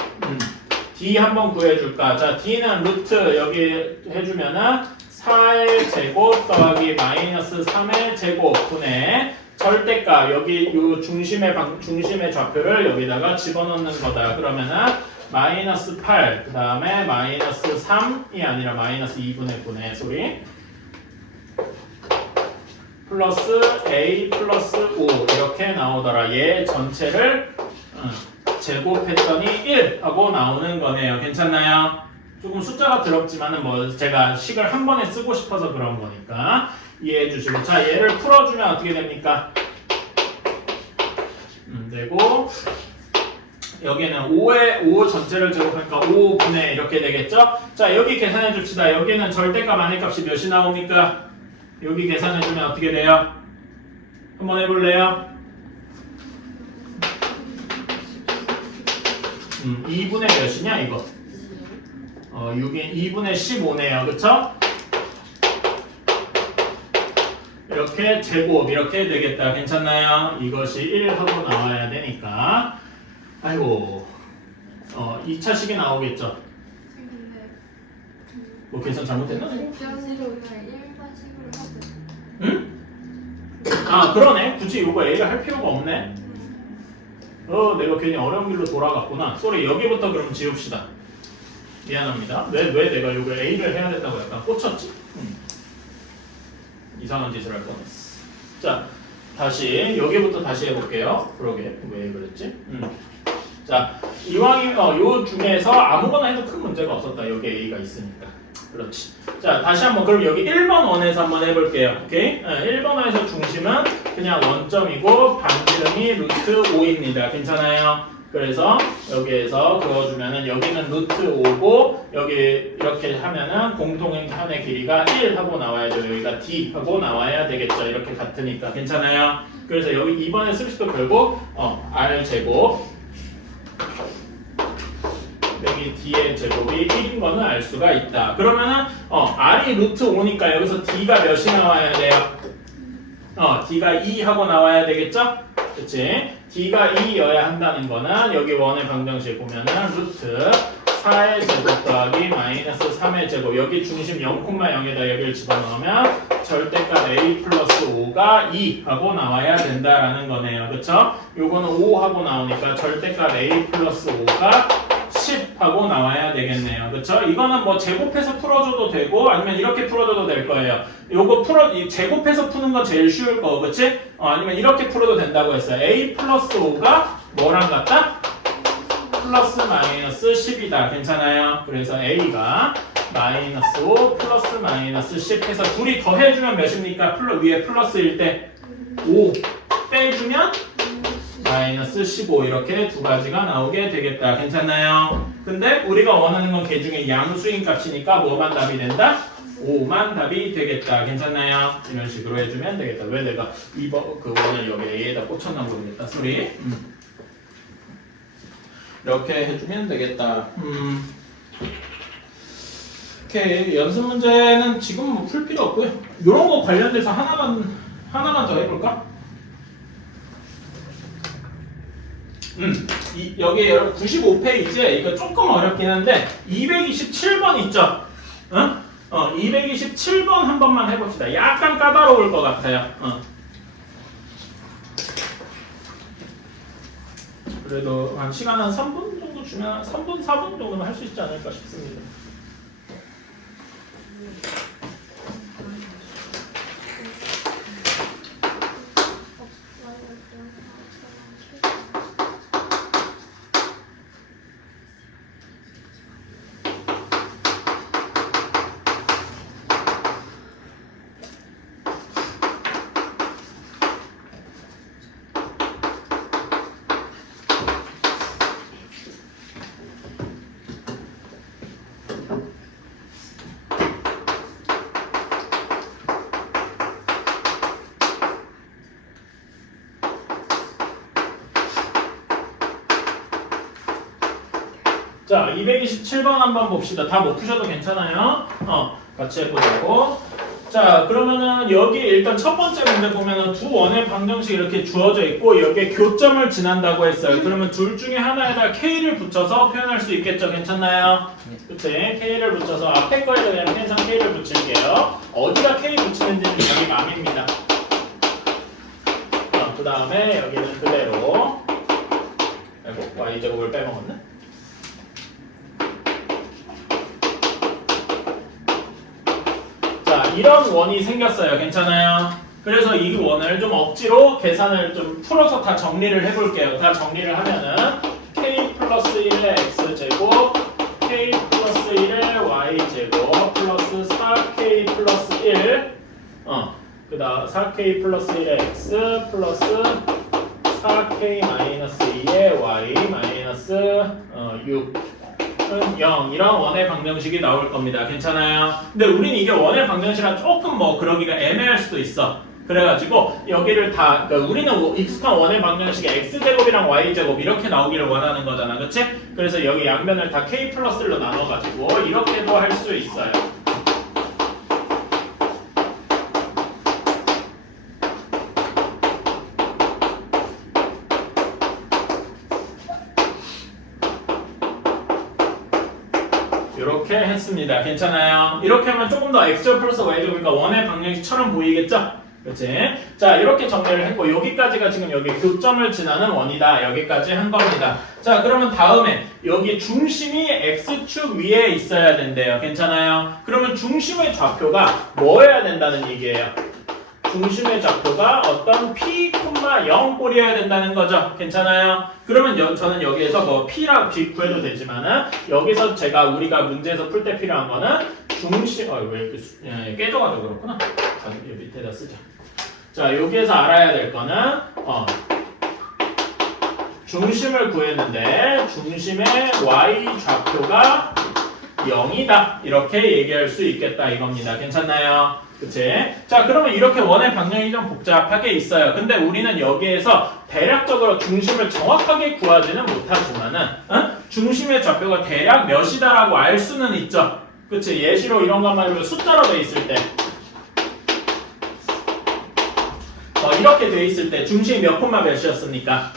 D 한번 구해줄까? 자, D는 루트 여기 해주면은 4의 제곱 더하기 마이너스 3의 제곱 분의 절대값 여기 요 중심의 좌표를 여기다가 집어넣는 거다. 그러면은 마이너스 8, 그 다음에 마이너스 3이 아니라 마이너스 2분의 9네 소리. 플러스 A 플러스 5 이렇게 나오더라. 얘 전체를 제곱했더니 1 하고 나오는 거네요. 괜찮나요? 조금 숫자가 더럽지만은 뭐 제가 식을 한 번에 쓰고 싶어서 그런 거니까 이해해 주시고. 자, 얘를 풀어주면 어떻게 됩니까? 되고 여기는 5 전체를 제곱하니까 5분의 이렇게 되겠죠? 자, 여기 계산해 줍시다. 여기는 절대값 안의 값이 몇이 나옵니까? 여기 계산해 주면 어떻게 돼요? 한번 해볼래요? 2분의 몇이냐 이거? 2분의 15네요. 그쵸? 이렇게 제곱 이렇게 되겠다. 괜찮나요? 이것이 1 하고 나와야 되니까. 아이고 2차식이 나오겠죠? 근데 뭐 계산 잘못했나? 곱변식을 일반식으로 하고. 응? 아 그러네. 굳이 이거 A를 할 필요가 없네. 내가 괜히 어려운 길로 돌아갔구나. 쏘리 여기부터 그럼 지웁시다. 미안합니다. 왜 내가 이거 A를 해야 된다고 약간 꽂혔지? 이상한 짓을 할 뻔했어. 자, 다시 여기부터 다시 해볼게요. 그러게 왜 그랬지? 자, 이왕이 요 중에서 아무거나 해도 큰 문제가 없었다. 여기 A가 있으니까. 그렇지. 자, 다시 한번 그럼 여기 1번 원에서 한번 해볼게요. 오케이? 1번 원에서 중심은 그냥 원점이고 반지름이 루트 5입니다. 괜찮아요? 그래서 여기에서 그어주면은 여기는 루트 5고 여기 이렇게 하면은 공통편의 길이가 1 하고 나와야죠. 여기가 D 하고 나와야 되겠죠. 이렇게 같으니까 괜찮아요. 그래서 여기 2번에 수식도 결국 R 제곱 여기 D의 제곱이 1인 거는 알 수가 있다. 그러면은 R이 루트 5니까 여기서 D가 몇이 나와야 돼요? D가 2 하고 나와야 되겠죠? 그치? D가 2여야 한다는 거는 여기 원의 방정식 보면은 루트 4의 제곱 더하기 마이너스 3의 제곱 여기 중심 0,0에다 여기를 집어넣으면 절대값 A 플러스 5가 2 하고 나와야 된다라는 거네요. 그쵸? 요거는 5 하고 나오니까 절대값 A 플러스 5가 10 하고 나와야 되겠네요. 그쵸? 이거는 뭐 제곱해서 풀어줘도 되고 아니면 이렇게 풀어줘도 될 거예요. 요거 제곱해서 푸는 건 제일 쉬울 거, 그치? 아니면 이렇게 풀어도 된다고 했어요. A 플러스 5가 뭐랑 같다? 플러스 마이너스 10이다. 괜찮아요? 그래서 A가 마이너스 5 플러스 마이너스 10 해서 둘이 더해주면 몇입니까? 위에 플러스일 때 5 빼주면 마이너스 15 이렇게 두 가지가 나오게 되겠다. 괜찮나요? 근데 우리가 원하는 건 걔 중에 양수인 값이니까 뭐만 답이 된다? 5만 답이 되겠다. 괜찮나요? 이런 식으로 해주면 되겠다. 왜 내가 2번 그 원을 여기 A에다 꽂혔나 모르겠다. 소리. 이렇게 해주면 되겠다. 오케이. 연습 문제는 지금 뭐 풀 필요 없고요. 이런 거 관련돼서 하나만 더 해볼까? 여기 여러분 95페이지에 이거 조금 어렵긴 한데 227번 있죠? 응? 227번 한 번만 해봅시다. 약간 까다로울 것 같아요. 그래도 한 시간 한 3분 정도 주면 3분, 4분 정도면 할 수 있지 않을까 싶습니다. 자, 227번 한번 봅시다. 다 못 푸셔도 괜찮아요. 같이 해보자고. 자, 그러면은 여기 일단 첫 번째 문제 보면은 두 원의 방정식이 이렇게 주어져 있고 여기에 교점을 지난다고 했어요. 그러면 둘 중에 하나에다 K를 붙여서 표현할 수 있겠죠? 괜찮나요? 그치? K를 붙여서 앞에 거에다 그냥偏상 K를 붙일게요. 어디다 K 붙이는지는 여기 맘입니다. 그 다음에 여기는 그대로 아이고 Y제곱을 빼먹었네? 자, 이런 원이 생겼어요. 괜찮아요? 그래서 이 원을 좀 억지로 계산을 좀 풀어서 다 정리를 해볼게요. 다 정리를 하면은 K 플러스 1의 X제곱 K 플러스 1의 Y제곱 플러스 4K 플러스 1 그 다음 4K 플러스 1의 X 플러스 4K 마이너스 2의 Y 마이너스 6 0 이런 원의 방정식이 나올 겁니다. 괜찮아요? 근데 우린 이게 원의 방정식이라 조금 뭐 그러기가 애매할 수도 있어. 그래가지고 여기를 다 그러니까 우리는 익숙한 원의 방정식이 x제곱이랑 y제곱 이렇게 나오기를 원하는 거잖아. 그치? 그래서 여기 양면을 다 k 플러스 1로 나눠가지고 이렇게도 할 수 있어요. 이렇게 했습니다. 괜찮아요? 이렇게 하면 조금 더 x제곱 플러스 y제곱이니까 원의 방정식처럼 보이겠죠? 그치? 자, 이렇게 정리를 했고 여기까지가 지금 여기 교점을 지나는 원이다. 여기까지 한 겁니다. 자, 그러면 다음에 여기 중심이 x축 위에 있어야 된대요. 괜찮아요? 그러면 중심의 좌표가 뭐여야 된다는 얘기예요? 중심의 좌표가 어떤 p, 0 꼴이어야 된다는 거죠. 괜찮아요? 그러면 저는 여기에서 뭐 p라 구해도 되지만은 여기서 우리가 문제에서 풀 때 필요한 거는 중심 왜 이렇게 깨져가지고 그렇구나. 여기 밑에다 쓰자. 자, 여기에서 알아야 될 거는 중심을 구했는데 중심의 y 좌표가 0이다. 이렇게 얘기할 수 있겠다 이겁니다. 괜찮나요? 그치? 자, 그러면 이렇게 원의 방정식이 좀 복잡하게 있어요. 근데 우리는 여기에서 대략적으로 중심을 정확하게 구하지는 못하지만은 중심의 좌표가 대략 몇이다라고 알 수는 있죠. 그치? 예시로 이런 것만 해도 숫자로 돼 있을 때 이렇게 돼 있을 때 중심이 몇 콤마 몇이었습니까?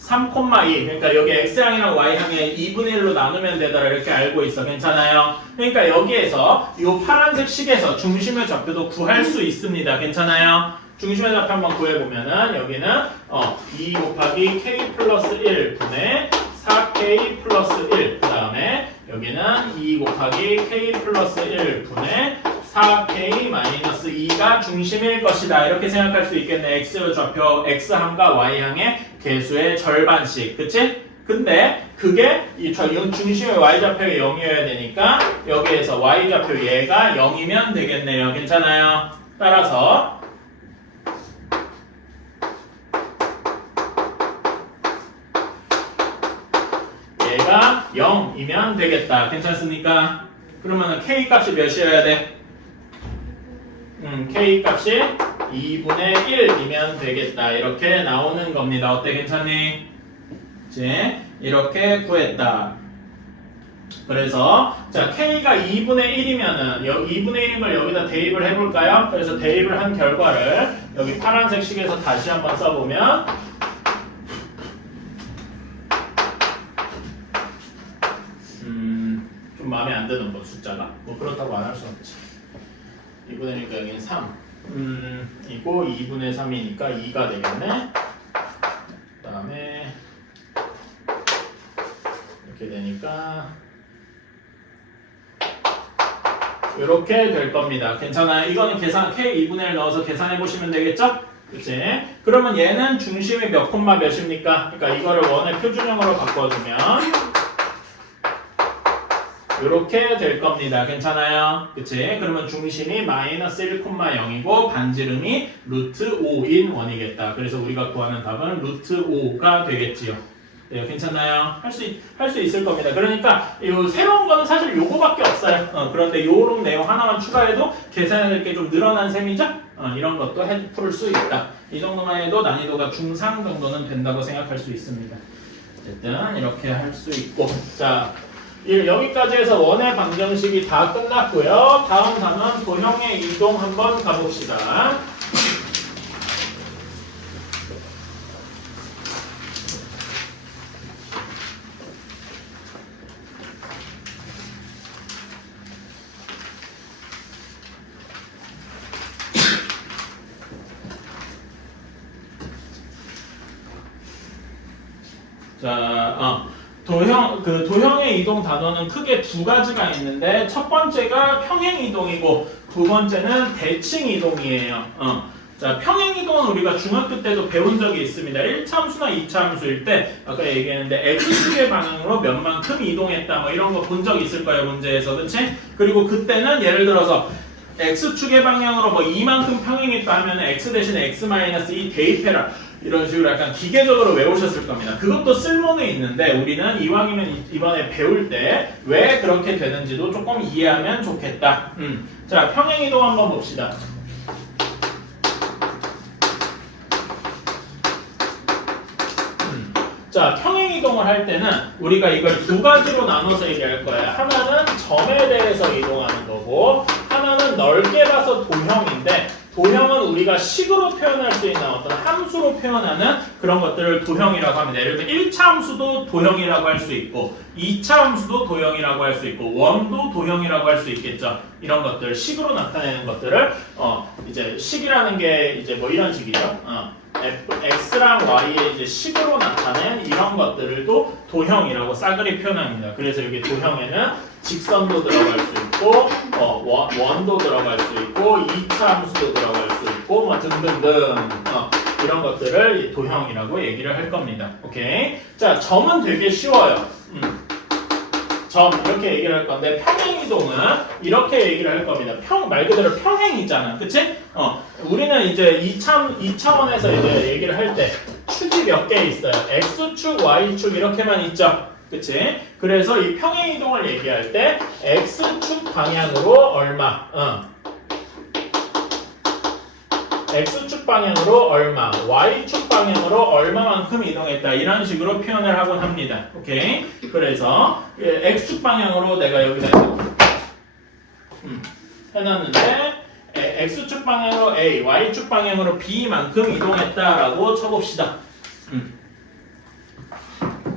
3,2 그러니까 여기 x항이랑 y항에 2분의 1로 나누면 되더라 이렇게 알고 있어. 괜찮아요? 그러니까 여기에서 이 파란색 식에서 중심의 좌표도 구할 수 있습니다. 괜찮아요? 중심의 좌표 한번 구해보면은 여기는 2 곱하기 k 플러스 1 분의 4k 플러스 1 그 다음에 여기는 2 곱하기 k 플러스 1 분의 4k 마이너스 2가 중심일 것이다. 이렇게 생각할 수 있겠네. x 좌표 x항과 y항의 개수의 절반씩. 그치? 근데 그게 이 중심의 y좌표가 0이어야 되니까 여기에서 y좌표 얘가 0이면 되겠네요. 괜찮아요? 따라서 얘가 0이면 되겠다. 괜찮습니까? 그러면 k 값이 몇이어야 돼? k 값이 2분의 1이면 되겠다. 이렇게 나오는 겁니다. 어때? 괜찮니? 이제 이렇게 구했다. 그래서 자 k가 2분의 1이면은 2분의 1인 걸 여기다 대입을 해볼까요? 그래서 대입을 한 결과를 여기 파란색 식에서 다시 한번 써보면 좀 마음에 안 드는 거 숫자가 뭐 그렇다고 안 할 수 없지. 2분의 1이니까 여기는 3 이고 2분의 3이니까 2가 되겠네. 그 다음에 이렇게 되니까 이렇게 될 겁니다. 괜찮아요? 이거는 계산 k 2분의 1 넣어서 계산해 보시면 되겠죠? 그치? 그러면 얘는 중심이 몇 콤마 몇입니까? 그러니까 이거를 원의 표준형으로 바꿔주면 이렇게 될 겁니다. 괜찮아요? 그치? 그러면 중심이 마이너스 1,0이고 반지름이 루트 5인 원이겠다. 그래서 우리가 구하는 답은 루트 5가 되겠지요. 네, 괜찮나요? 할 수 있을 겁니다. 그러니까 요 새로운 거는 사실 요거밖에 없어요. 그런데 요런 내용 하나만 추가해도 계산해야 될 게 좀 늘어난 셈이죠? 이런 것도 풀 수 있다. 이 정도만 해도 난이도가 중상 정도는 된다고 생각할 수 있습니다. 어쨌든 이렇게 할 수 있고 자 여기까지 해서 원의 방정식이 다 끝났고요. 다음 단원 도형의 이동 한번 가봅시다. 자, 도형의 이동 단어는 크게 두 가지가 있는데 첫 번째가 평행 이동이고 두 번째는 대칭 이동이에요. 자, 평행 이동은 우리가 중학교 때도 배운 적이 있습니다. 1차 함수나 2차 함수일 때 아까 얘기했는데 x축의 방향으로 몇만큼 이동했다 뭐 이런 거 본 적 있을 거예요, 문제에서. 그치? 그리고 그때는 예를 들어서 x축의 방향으로 뭐 이만큼 평행했다 하면 x 대신에 x-2 대입해라. 이런 식으로 약간 기계적으로 외우셨을 겁니다. 그것도 쓸모는 있는데 우리는 이왕이면 이번에 배울 때 왜 그렇게 되는지도 조금 이해하면 좋겠다. 자, 평행이동 한번 봅시다. 자, 평행이동을 할 때는 우리가 이걸 두 가지로 나눠서 얘기할 거예요. 하나는 점에 대해서 이동하는 거고 하나는 넓게 봐서 도형인데 도형은 우리가 식으로 표현할 수 있는 어떤 함수로 표현하는 그런 것들을 도형이라고 합니다. 예를 들어 1차 함수도 도형이라고 할 수 있고 2차 함수도 도형이라고 할 수 있고 원도 도형이라고 할 수 있겠죠. 이런 것들 식으로 나타내는 것들을 이제 식이라는 게 이제 뭐 이런 식이죠. x랑 y의 이제 식으로 나타낸 이런 것들도 도형이라고 싸그리 표현합니다. 그래서 여기 도형에는 직선도 들어갈 수 있고 원도 들어갈 수 있고 2차 함수도 들어갈 수 있고 뭐 등등등 이런 것들을 도형이라고 얘기를 할 겁니다. 오케이? 자, 점은 되게 쉬워요. 점 이렇게 얘기를 할 건데 평행이동은 이렇게 얘기를 할 겁니다. 말 그대로 평행이잖아. 그치? 우리는 이제 2차원에서 이제 얘기를 할 때 축이 몇 개 있어요. x축, y축 이렇게만 있죠. 그치? 그래서 이 평행이동을 얘기할 때 x축 방향으로 얼마 x축 방향으로 얼마, y축 방향으로 얼마만큼 이동했다 이런 식으로 표현을 하곤 합니다. 오케이? 그래서 x축 방향으로 내가 여기다 해놨는데 x축 방향으로 a, y축 방향으로 b만큼 이동했다라고 쳐봅시다.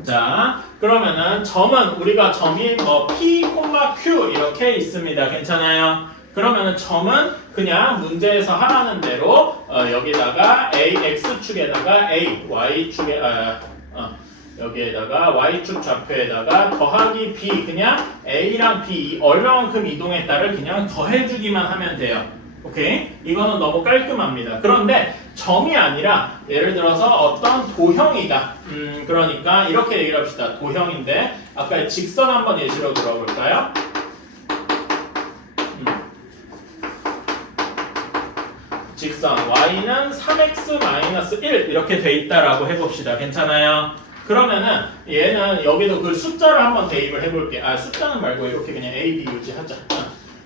자, 그러면은 점은 우리가 점이 p, q 이렇게 있습니다. 괜찮아요? 그러면은 점은 그냥 문제에서 하라는 대로 여기다가 x축에다가 a, y축에 여기에다가 y축 좌표에다가 더하기 b 그냥 a랑 b 얼마만큼 이동했다를 그냥 더해주기만 하면 돼요. 오케이? 이거는 너무 깔끔합니다. 그런데 점이 아니라 예를 들어서 어떤 도형이다. 그러니까 이렇게 얘기를 합시다. 도형인데 아까 직선 한번 예시로 들어볼까요? 직선 y는 3x-1 이렇게 돼 있다라고 해봅시다. 괜찮아요? 그러면은 얘는 여기도 그 숫자를 한번 대입을 해볼게. 숫자는 말고 이렇게 그냥 a, b 유지하자.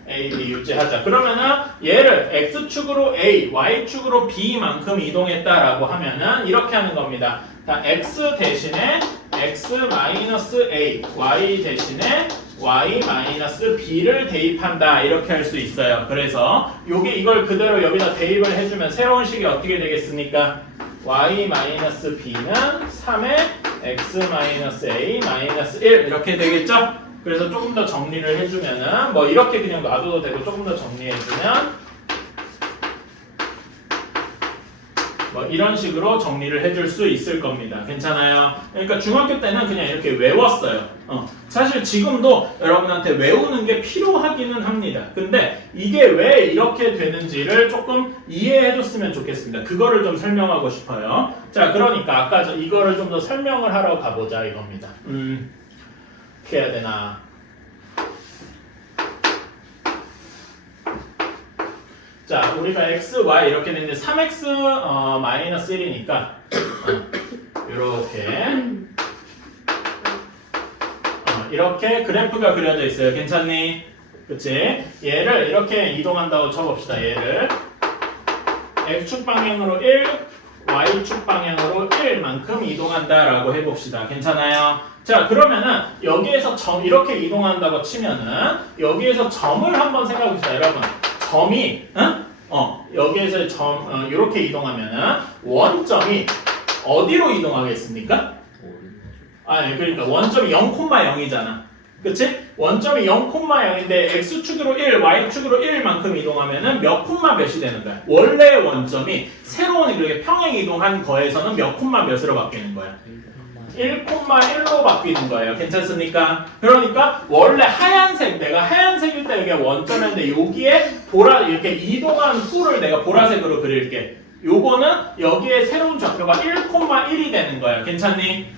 a, b 유지하자. 그러면은 얘를 x축으로 a, y축으로 b만큼 이동했다라고 하면은 이렇게 하는 겁니다. 자, x 대신에 x-a, y 대신에 y-b를 대입한다 이렇게 할 수 있어요. 그래서 이걸 그대로 여기다 대입을 해주면 새로운 식이 어떻게 되겠습니까? y-b는 3의 x-a-1 이렇게 되겠죠? 그래서 조금 더 정리를 해주면은 뭐 이렇게 그냥 놔둬도 되고 조금 더 정리해주면 뭐 이런 식으로 정리를 해줄 수 있을 겁니다. 괜찮아요? 그러니까 중학교 때는 그냥 이렇게 외웠어요. 사실 지금도 여러분한테 외우는 게 필요하기는 합니다. 근데 이게 왜 이렇게 되는지를 조금 이해해줬으면 좋겠습니다. 그거를 좀 설명하고 싶어요. 자, 그러니까 아까 이거를 좀 더 설명을 하러 가보자 이겁니다. 어떻게 해야 되나? 자, 우리가 x, y 이렇게 되는데 3x-1이니까 이렇게 그래프가 그려져 있어요. 괜찮니? 그치? 얘를 이렇게 이동한다고 쳐봅시다. 얘를 x축 방향으로 1, y축 방향으로 1만큼 이동한다라고 해봅시다. 괜찮아요? 자, 그러면은 여기에서 이렇게 이동한다고 치면은 여기에서 점을 한번 생각해봅시다. 여러분, 점이 여기에서 이렇게 이동하면은 원점이 어디로 이동하겠습니까? 네, 그러니까 원점이 0,0이잖아. 그치? 원점이 0,0인데 x축으로 1, y축으로 1만큼 이동하면은 몇 콤마 몇이 되는 거야? 원래 원점이 새로운 이렇게 평행 이동한 거에서는 몇 콤마 몇으로 바뀌는 거야? 1,1로 바뀌는 거예요. 괜찮습니까? 그러니까 원래 하얀색, 내가 하얀색일 때 여기가 원점인데 여기에 이렇게 이동한 후를 내가 보라색으로 그릴게. 요거는 여기에 새로운 좌표가 1,1이 되는 거야. 괜찮니?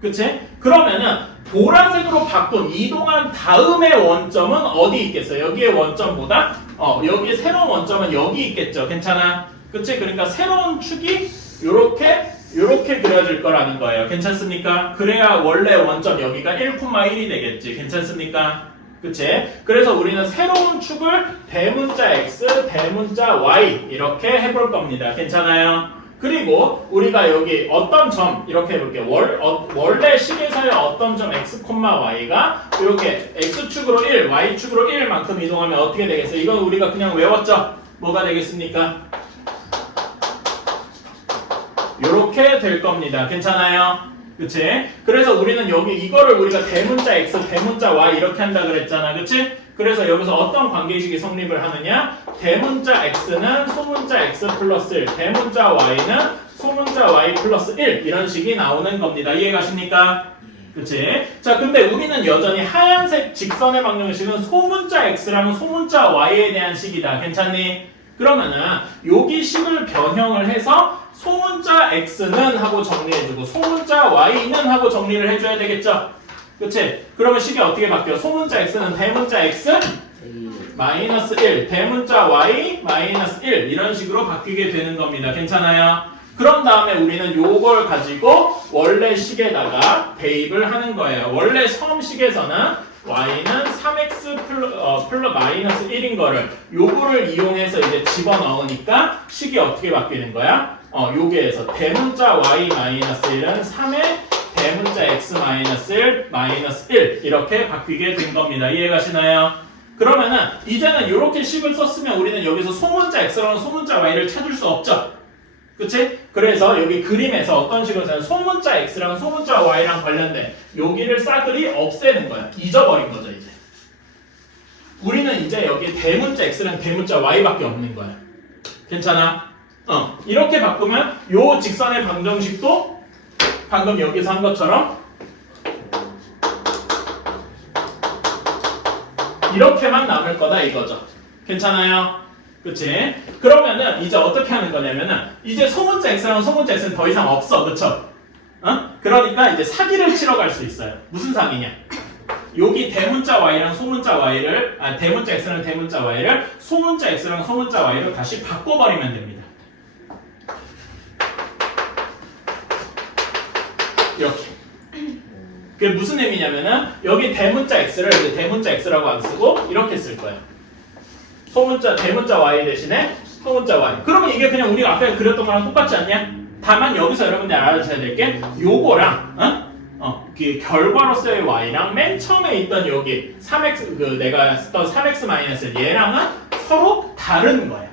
그치? 그러면은 보라색으로 바꾼 이동한 다음의 원점은 어디 있겠어요? 여기의 원점보다 여기에 새로운 원점은 여기 있겠죠. 괜찮아? 그치? 그러니까 새로운 축이 요렇게 그려질 거라는 거예요. 괜찮습니까? 그래야 원래 원점 여기가 1,1이 되겠지. 괜찮습니까? 그치? 그래서 우리는 새로운 축을 대문자 x, 대문자 y 이렇게 해볼 겁니다. 괜찮아요? 그리고 우리가 여기 어떤 점 이렇게 해볼게요. 원래 식에서의 어떤 점 x, y가 이렇게 x축으로 1, y축으로 1만큼 이동하면 어떻게 되겠어요? 이건 우리가 그냥 외웠죠? 뭐가 되겠습니까? 이렇게 될 겁니다. 괜찮아요? 그치? 그래서 우리는 여기 이거를 우리가 대문자 x, 대문자 y 이렇게 한다 그랬잖아. 그치? 그래서 여기서 어떤 관계식이 성립을 하느냐? 대문자 x는 소문자 x 플러스 1, 대문자 y는 소문자 y 플러스 1 이런 식이 나오는 겁니다. 이해가십니까? 그치? 자, 근데 우리는 여전히 하얀색 직선의 방정식은 소문자 x랑 소문자 y에 대한 식이다. 괜찮니? 그러면은 여기 식을 변형을 해서 소문자 x는 하고 정리해주고 소문자 y는 하고 정리를 해줘야 되겠죠? 그치? 그러면 식이 어떻게 바뀌어? 소문자 x는 대문자 x 마이너스 1, 대문자 y 마이너스 1 이런 식으로 바뀌게 되는 겁니다. 괜찮아요? 그런 다음에 우리는 요걸 가지고 원래 식에다가 대입을 하는 거예요. 원래 처음 식에서는 y는 3x 플러스 마이너스 1인 거를 요거를 이용해서 이제 집어넣으니까 식이 어떻게 바뀌는 거야? 여기에서 대문자 y 마이너스 1은 3의 대문자 x 마이너스 1 마이너스 1 이렇게 바뀌게 된 겁니다. 이해가시나요? 그러면은 이제는 이렇게 식을 썼으면 우리는 여기서 소문자 x랑 소문자 y를 찾을 수 없죠. 그치? 그래서 여기 그림에서 어떤 식으로 쓰면 소문자 x랑 소문자 y랑 관련된 여기를 싸그리 없애는 거야. 잊어버린 거죠 이제. 우리는 이제 여기 대문자 x랑 대문자 y밖에 없는 거야. 괜찮아? 이렇게 바꾸면 요 직선의 방정식도 방금 여기서 한 것처럼 이렇게만 남을 거다 이거죠. 괜찮아요? 그치? 그러면은 이제 어떻게 하는 거냐면은 이제 소문자 x랑 소문자 x는 더 이상 없어. 그쵸? 그러니까 이제 사기를 치러 갈 수 있어요. 무슨 사기냐? 여기 대문자 y랑 소문자 y를 대문자 x랑 대문자 y를 소문자 x랑 소문자 y로 다시 바꿔버리면 됩니다. 이렇게. 그게 무슨 의미냐면은 여기 대문자 x를 이제 대문자 x라고 안 쓰고 이렇게 쓸 거예요. 대문자 y 대신에 소문자 y. 그러면 이게 그냥 우리가 아까 그렸던 거랑 똑같지 않냐? 다만 여기서 여러분들이 알아주셔야 될 게 요거랑 그 결과로서의 y랑 맨 처음에 있던 여기 3x 내가 썼던 3x 얘랑은 서로 다른 거야.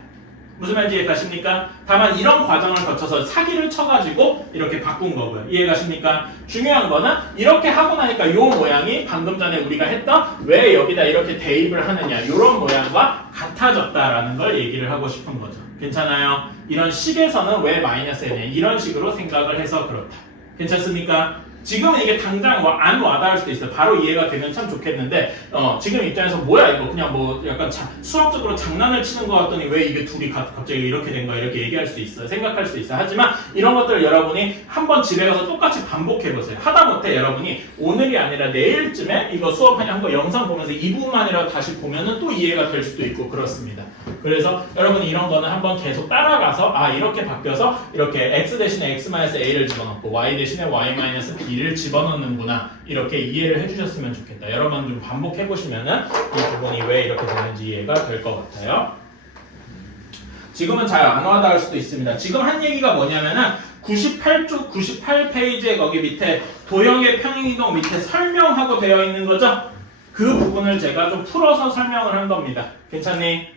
무슨 말인지 이해가십니까? 다만 이런 과정을 거쳐서 사기를 쳐가지고 이렇게 바꾼 거고요. 이해가십니까? 중요한 거는 이렇게 하고 나니까 요 모양이 방금 전에 우리가 했던 왜 여기다 이렇게 대입을 하느냐 이런 모양과 같아졌다라는 걸 얘기를 하고 싶은 거죠. 괜찮아요? 이런 식에서는 왜 마이너스 N이냐 이런 식으로 생각을 해서 그렇다. 괜찮습니까? 지금은 이게 당장 안 와닿을 수도 있어요. 바로 이해가 되면 참 좋겠는데 지금 입장에서 뭐야 이거 그냥 뭐 약간 수학적으로 장난을 치는 것 같더니 왜 이게 둘이 갑자기 이렇게 된 거야 이렇게 얘기할 수 있어요. 생각할 수 있어요. 하지만 이런 것들을 여러분이 한번 집에 가서 똑같이 반복해보세요. 하다못해 여러분이 오늘이 아니라 내일쯤에 이거 수업하니 한번 영상 보면서 이 부분만이라도 다시 보면은 또 이해가 될 수도 있고 그렇습니다. 그래서 여러분이 이런 거는 한번 계속 따라가서 이렇게 바뀌어서 이렇게 x 대신에 x-a를 집어넣고 y 대신에 y-b를 집어넣는구나 이렇게 이해를 해주셨으면 좋겠다. 여러 번 좀 반복해보시면은 이 부분이 왜 이렇게 되는지 이해가 될 것 같아요. 지금은 잘 안 와닿을 수도 있습니다. 지금 한 얘기가 뭐냐면은 98쪽 98페이지에 거기 밑에 도형의 평행이동 밑에 설명하고 되어 있는 거죠? 그 부분을 제가 좀 풀어서 설명을 한 겁니다. 괜찮니?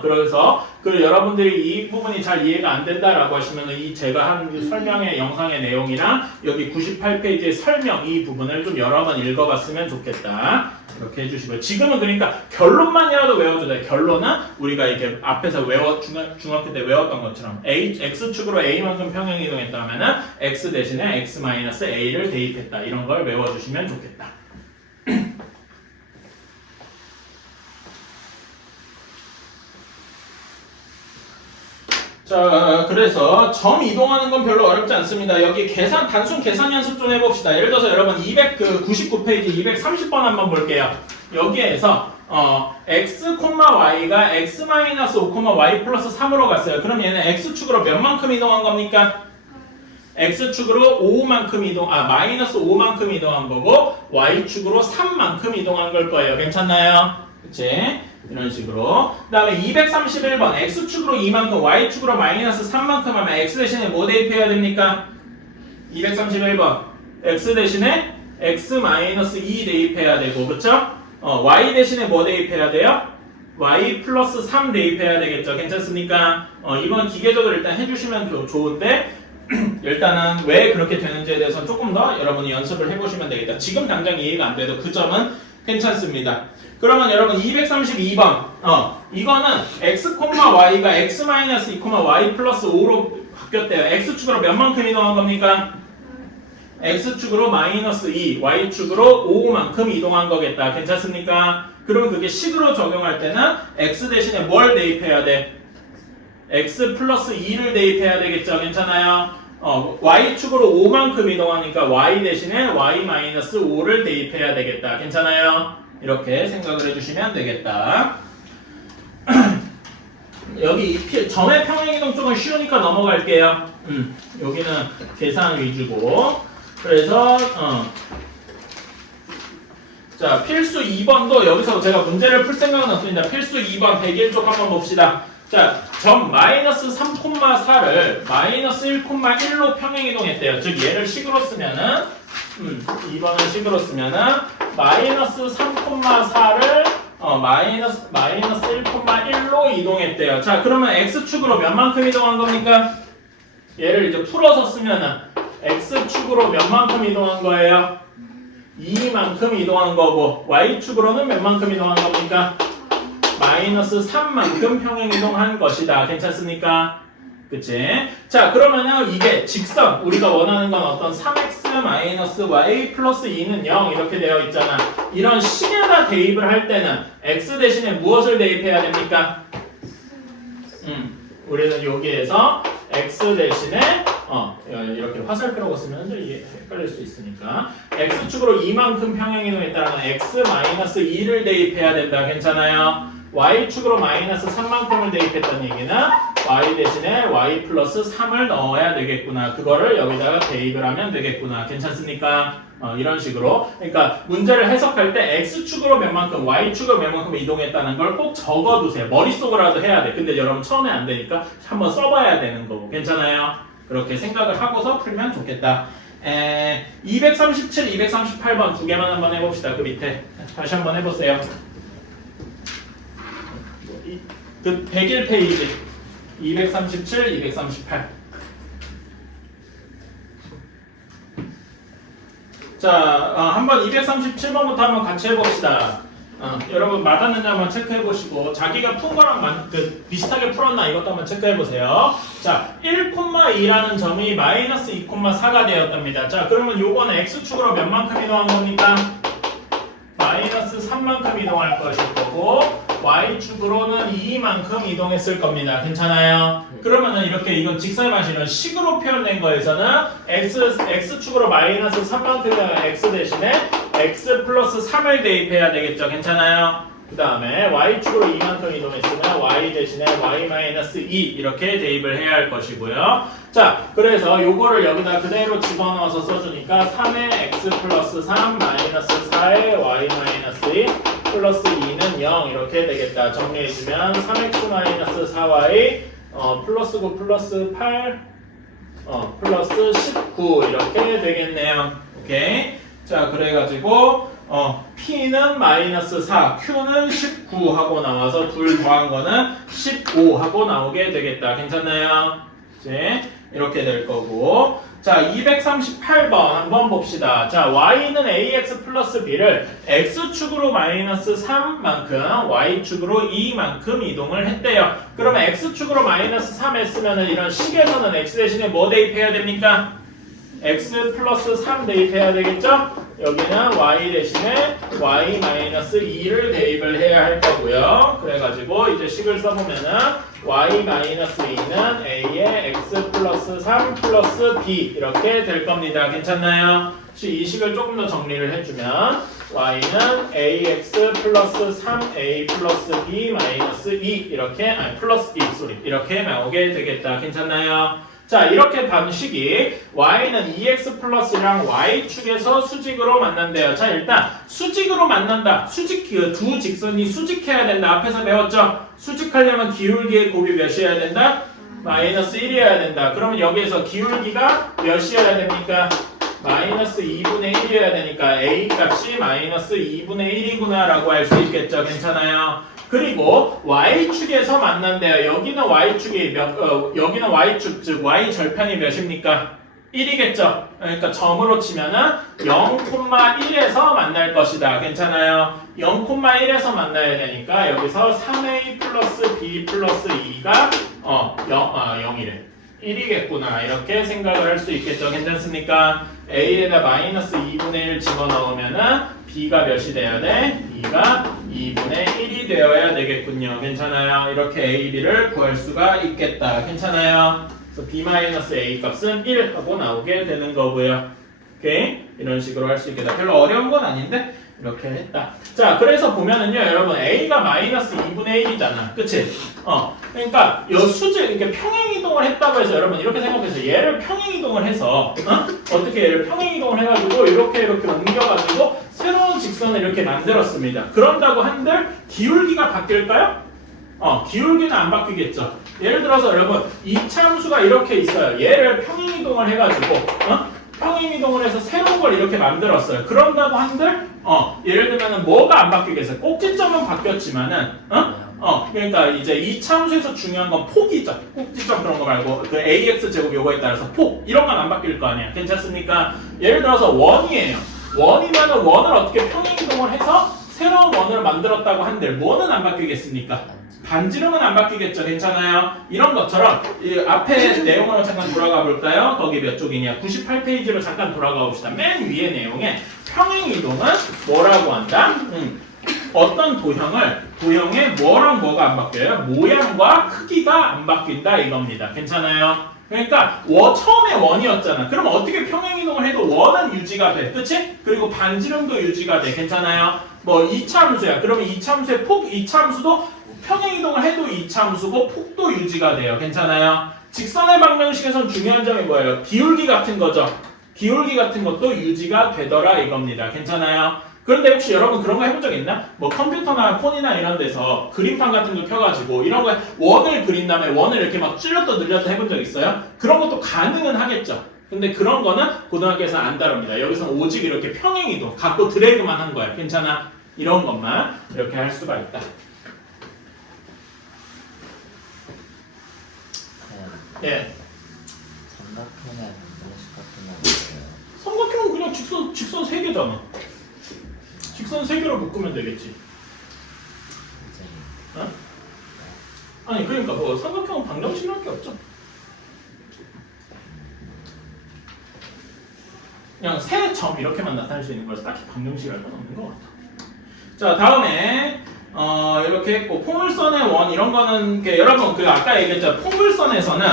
그래서 여러분들이 이 부분이 잘 이해가 안 된다라고 하시면 이 제가 한 설명의 영상의 내용이랑 여기 98페이지의 설명 이 부분을 좀 여러 번 읽어봤으면 좋겠다. 이렇게 해주시고요. 지금은 그러니까 결론만이라도 외워줘야 돼요. 결론은 우리가 이렇게 앞에서 중학교 때 외웠던 것처럼 x축으로 a만큼 평행이동했다 하면은 x 대신에 x-a를 대입했다. 이런 걸 외워주시면 좋겠다. 자, 그래서 점 이동하는 건 별로 어렵지 않습니다. 여기 단순 계산 연습 좀 해봅시다. 예를 들어서 여러분 299페이지 230번 한번 볼게요. 여기에서 x, y가 x-5, y 플러스 3으로 갔어요. 그럼 얘는 x축으로 몇 만큼 이동한 겁니까? x축으로 5만큼 마이너스 5만큼 이동한 거고 y축으로 3만큼 이동한 걸 거예요. 괜찮나요? 그치? 이런 식으로. 그 다음에 231번 x축으로 2만큼 y축으로 마이너스 3만큼 하면 x 대신에 뭐 대입해야 됩니까? 231번 x 대신에 x-2 대입해야 되고 그쵸? y 대신에 뭐 대입해야 돼요? y 플러스 3 대입해야 되겠죠. 괜찮습니까? 이건 기계적으로 일단 해주시면 좋은데 일단은 왜 그렇게 되는지에 대해서 조금 더 여러분이 연습을 해보시면 되겠다. 지금 당장 이해가 안 돼도 그 점은 괜찮습니다. 그러면 여러분 232번 이거는 x, y가 x-2, y 플러스 5로 바뀌었대요. x축으로 몇 만큼 이동한 겁니까? x축으로 마이너스 2, y축으로 5만큼 이동한 거겠다. 괜찮습니까? 그러면 그게 식으로 적용할 때는 x 대신에 뭘 대입해야 돼? x 플러스 2를 대입해야 되겠죠. 괜찮아요? y축으로 5만큼 이동하니까 y 대신에 y-5를 대입해야 되겠다. 괜찮아요? 이렇게 생각을 해주시면 되겠다. 여기 점의 평행이동 쪽은 쉬우니까 넘어갈게요. 여기는 계산 위주고. 그래서 자 필수 2번도 여기서 제가 문제를 풀 생각은 없습니다. 필수 2번 101쪽 한번 봅시다. 자, 점 마이너스 3,4를 마이너스 1,1로 평행이동했대요. 즉 얘를 식으로 쓰면은 2번을 식으로 쓰면은 마이너스 3,4를 마이너스 1,1로 이동했대요. 자, 그러면 x축으로 몇 만큼 이동한 겁니까? 얘를 이제 풀어서 쓰면은 x축으로 몇 만큼 이동한 거예요? 2만큼 이동한 거고 y축으로는 몇 만큼 이동한 겁니까? 마이너스 3만큼 평행이동한 것이다. 괜찮습니까? 그치? 자, 그러면은 이게 직선, 우리가 원하는 건 어떤 3x-y 플러스 2는 0 이렇게 되어 있잖아. 이런 식에다 대입을 할 때는 x 대신에 무엇을 대입해야 됩니까? 우리는 여기에서 x 대신에 이렇게 화살표라고 쓰면 헷갈릴 수 있으니까 x축으로 2만큼 평행이동했다면 x-2를 대입해야 된다. 괜찮아요? y축으로 마이너스 3만큼을 대입했다는 얘기는 y 대신에 y 플러스 3을 넣어야 되겠구나. 그거를 여기다가 대입을 하면 되겠구나. 괜찮습니까? 이런 식으로. 그러니까 문제를 해석할 때 x축으로 몇 만큼, y축으로 몇 만큼 이동했다는 걸 꼭 적어두세요. 머릿속으로라도 해야 돼. 근데 여러분 처음에 안 되니까 한번 써봐야 되는 거고. 괜찮아요? 그렇게 생각을 하고서 풀면 좋겠다. 237, 238번 두 개만 한번 해봅시다. 그 밑에. 다시 한번 해보세요. 그 101페이지 237, 238. 자, 한번 237번부터 한번 같이 해봅시다. 여러분 맞았는지 한번 체크해보시고 자기가 푼 거랑 비슷하게 풀었나 이것도 한번 체크해보세요. 자, 1,2라는 점이 마이너스 2,4가 되었답니다. 자, 그러면 요거는 x축으로 몇 만큼 이동한 겁니까? 마이너스 3만큼 이동할 것일 거고 y축으로는 2만큼 이동했을 겁니다. 괜찮아요? 그러면은 이렇게 이건 직선의 방식은 식으로 표현된 거에서는 x축으로 마이너스 3만큼이면 x 대신에 x 플러스 3을 대입해야 되겠죠. 괜찮아요? 그 다음에 y축으로 2만큼 이동했으면 y 대신에 y-2 이렇게 대입을 해야 할 것이고요. 자, 그래서 요거를 여기다 그대로 집어넣어서 써주니까 3의 x 플러스 3 마이너스 4의 y-2 플러스 2는 0 이렇게 되겠다. 정리해주면 3x 마이너스 4y 플러스 9 플러스 8 플러스 19 이렇게 되겠네요. 오케이. 자, 그래가지고 P는 마이너스 4, Q는 19 하고 나와서 둘 더한 거는 15 하고 나오게 되겠다. 괜찮나요? 이제 이렇게 될 거고. 자, 238번 한번 봅시다. 자, y는 ax 플러스 b를 x축으로 마이너스 3만큼, y축으로 2만큼 이동을 했대요. 그러면 x축으로 마이너스 3 했으면 이런 식에서는 x 대신에 뭐 대입해야 됩니까? x 플러스 3 대입해야 되겠죠? 여기는 y 대신에 y 마이너스 2를 대입을 해야 할 거고요. 그래가지고 이제 식을 써보면은 y 마이너스 2는 a의 x 플러스 3 플러스 b 이렇게 될 겁니다. 괜찮나요? 이 식을 조금 더 정리를 해주면 y는 ax 플러스 3a 플러스 b 마이너스 2 이렇게 플러스 2 이렇게 나오게 되겠다. 괜찮나요? 자, 이렇게 방식이 y는 2x 플러스랑 y축에서 수직으로 만난대요. 자, 일단 수직으로 만난다. 수직 두 직선이 수직해야 된다. 앞에서 배웠죠? 수직하려면 기울기의 곱이 몇이어야 된다? 마이너스 1이어야 된다. 그러면 여기에서 기울기가 몇이어야 됩니까? 마이너스 2분의 1이어야 되니까 a 값이 마이너스 2분의 1이구나 라고 할 수 있겠죠. 괜찮아요? 그리고 y축에서 만난대요. 여기는 y축이 여기는 y축, 즉 y 절편이 몇입니까? 1이겠죠. 그러니까 점으로 치면은 0,1에서 만날 것이다. 괜찮아요? 0,1에서 만나야 되니까 여기서 3a 플러스 b 플러스 2가 0이래. 1이겠구나. 이렇게 생각을 할 수 있겠죠. 괜찮습니까? a에다 마이너스 2분의 1 집어넣으면은 b가 몇이 돼야 돼? b가 2분의 1이 되어야 되겠군요. 괜찮아요? 이렇게 a, b를 구할 수가 있겠다. 괜찮아요? 그래서 b-a 값은 1 하고 나오게 되는 거고요. 오케이? 이런 식으로 할 수 있겠다. 별로 어려운 건 아닌데 이렇게 했다. 자, 그래서 보면은요, 여러분 a가 마이너스 2분의 1이잖아. 그치? 그러니까 이 수직 이렇게 평행 이동을 했다고 해서 여러분 이렇게 생각해서 얘를 평행 이동을 해서 어떻게 얘를 평행 이동을 해가지고 이렇게 옮겨가지고 새로운 직선을 이렇게 만들었습니다. 그런다고 한들 기울기가 바뀔까요? 기울기는 안 바뀌겠죠. 예를 들어서 여러분 이차함수가 이렇게 있어요. 얘를 평행 이동을 해가지고 평행 이동을 해서 새로운 걸 이렇게 만들었어요. 그런다고 한들 예를 들면은 뭐가 안 바뀌겠어요? 꼭지점은 바뀌었지만은 그러니까 이제 이 참수에서 중요한 건 폭이죠. 꼭지점 그런 거 말고 그 ax 제곱 요거에 따라서 폭 이런 건 안 바뀔 거 아니야. 괜찮습니까? 예를 들어서 원이에요. 원이면은 원을 어떻게 평행 이동을 해서 새로운 원을 만들었다고 한들 뭐는 안 바뀌겠습니까? 반지름은 안 바뀌겠죠. 괜찮아요? 이런 것처럼 이 앞에 내용으로 잠깐 돌아가 볼까요? 거기 몇 쪽이냐? 98페이지로 잠깐 돌아가 봅시다. 맨 위에 내용에 평행 이동은 뭐라고 한다? 어떤 도형에 뭐랑 뭐가 안 바뀌어요? 모양과 크기가 안 바뀐다 이겁니다. 괜찮아요? 그러니까 처음에 원이었잖아. 그럼 어떻게 평행 이동을 해도 원은 유지가 돼. 그치? 그리고 반지름도 유지가 돼. 괜찮아요? 뭐 이차함수야. 그러면 이차함수의 폭, 이차함수도 평행 이동을 해도 이차함수고 폭도 유지가 돼요. 괜찮아요? 직선의 방정식에선 중요한 점이 뭐예요? 기울기 같은 거죠. 기울기 같은 것도 유지가 되더라 이겁니다. 괜찮아요? 그런데 혹시 여러분 그런 거 해본 적 있나? 뭐 컴퓨터나 폰이나 이런 데서 그림판 같은 거 펴가지고 이런 거에 원을 그린 다음에 원을 이렇게 막 찔렀다 늘렸다 해본 적 있어요? 그런 것도 가능은 하겠죠. 근데 그런 거는 고등학교에서 안 다룹니다. 여기서는 오직 이렇게 평행 이동, 갖고 드래그만 한 거야. 괜찮아? 이런 것만 이렇게 할 수가 있다. 예. 삼각형의 방정식 같은 거 있어요. 삼각형은 그냥 직선 3개잖아. 직선 3개로 묶으면 되겠지. 선생님. 아니 그러니까 뭐 삼각형은 방정식일 게 없죠. 그냥 세 점 이렇게만 나타낼 수 있는 거라서 딱히 방정식이랄 건 없는 것 같아. 자, 다음에 이렇게 했고 포물선의 원 이런 거는 여러분 그 아까 얘기했죠. 포물선에서는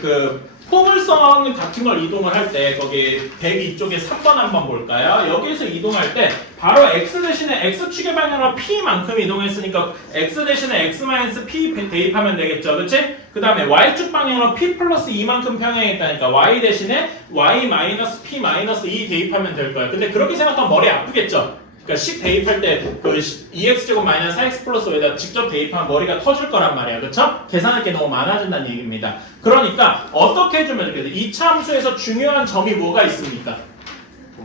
그 포물선 같은 걸 이동을 할 때 거기 102쪽에 3번 한번 볼까요? 여기에서 이동할 때 바로 x 대신에 x축의 방향으로 p만큼 이동했으니까 x 대신에 x-p 대입하면 되겠죠. 그치? 그 다음에 y축 방향으로 p 플러스 2만큼 평행했다니까 y 대신에 y-p-2 대입하면 될 거야. 근데 그렇게 생각하면 머리 아프겠죠? 그러니까 식 대입할 때그 2x제곱 마이너스 4x 플러스 5에다 직접 대입하면 머리가 터질 거란 말이야. 그쵸? 계산할 게 너무 많아진다는 얘기입니다. 그러니까 어떻게 해주면 좋겠어요? 이 함수에서 중요한 점이 뭐가 있습니까?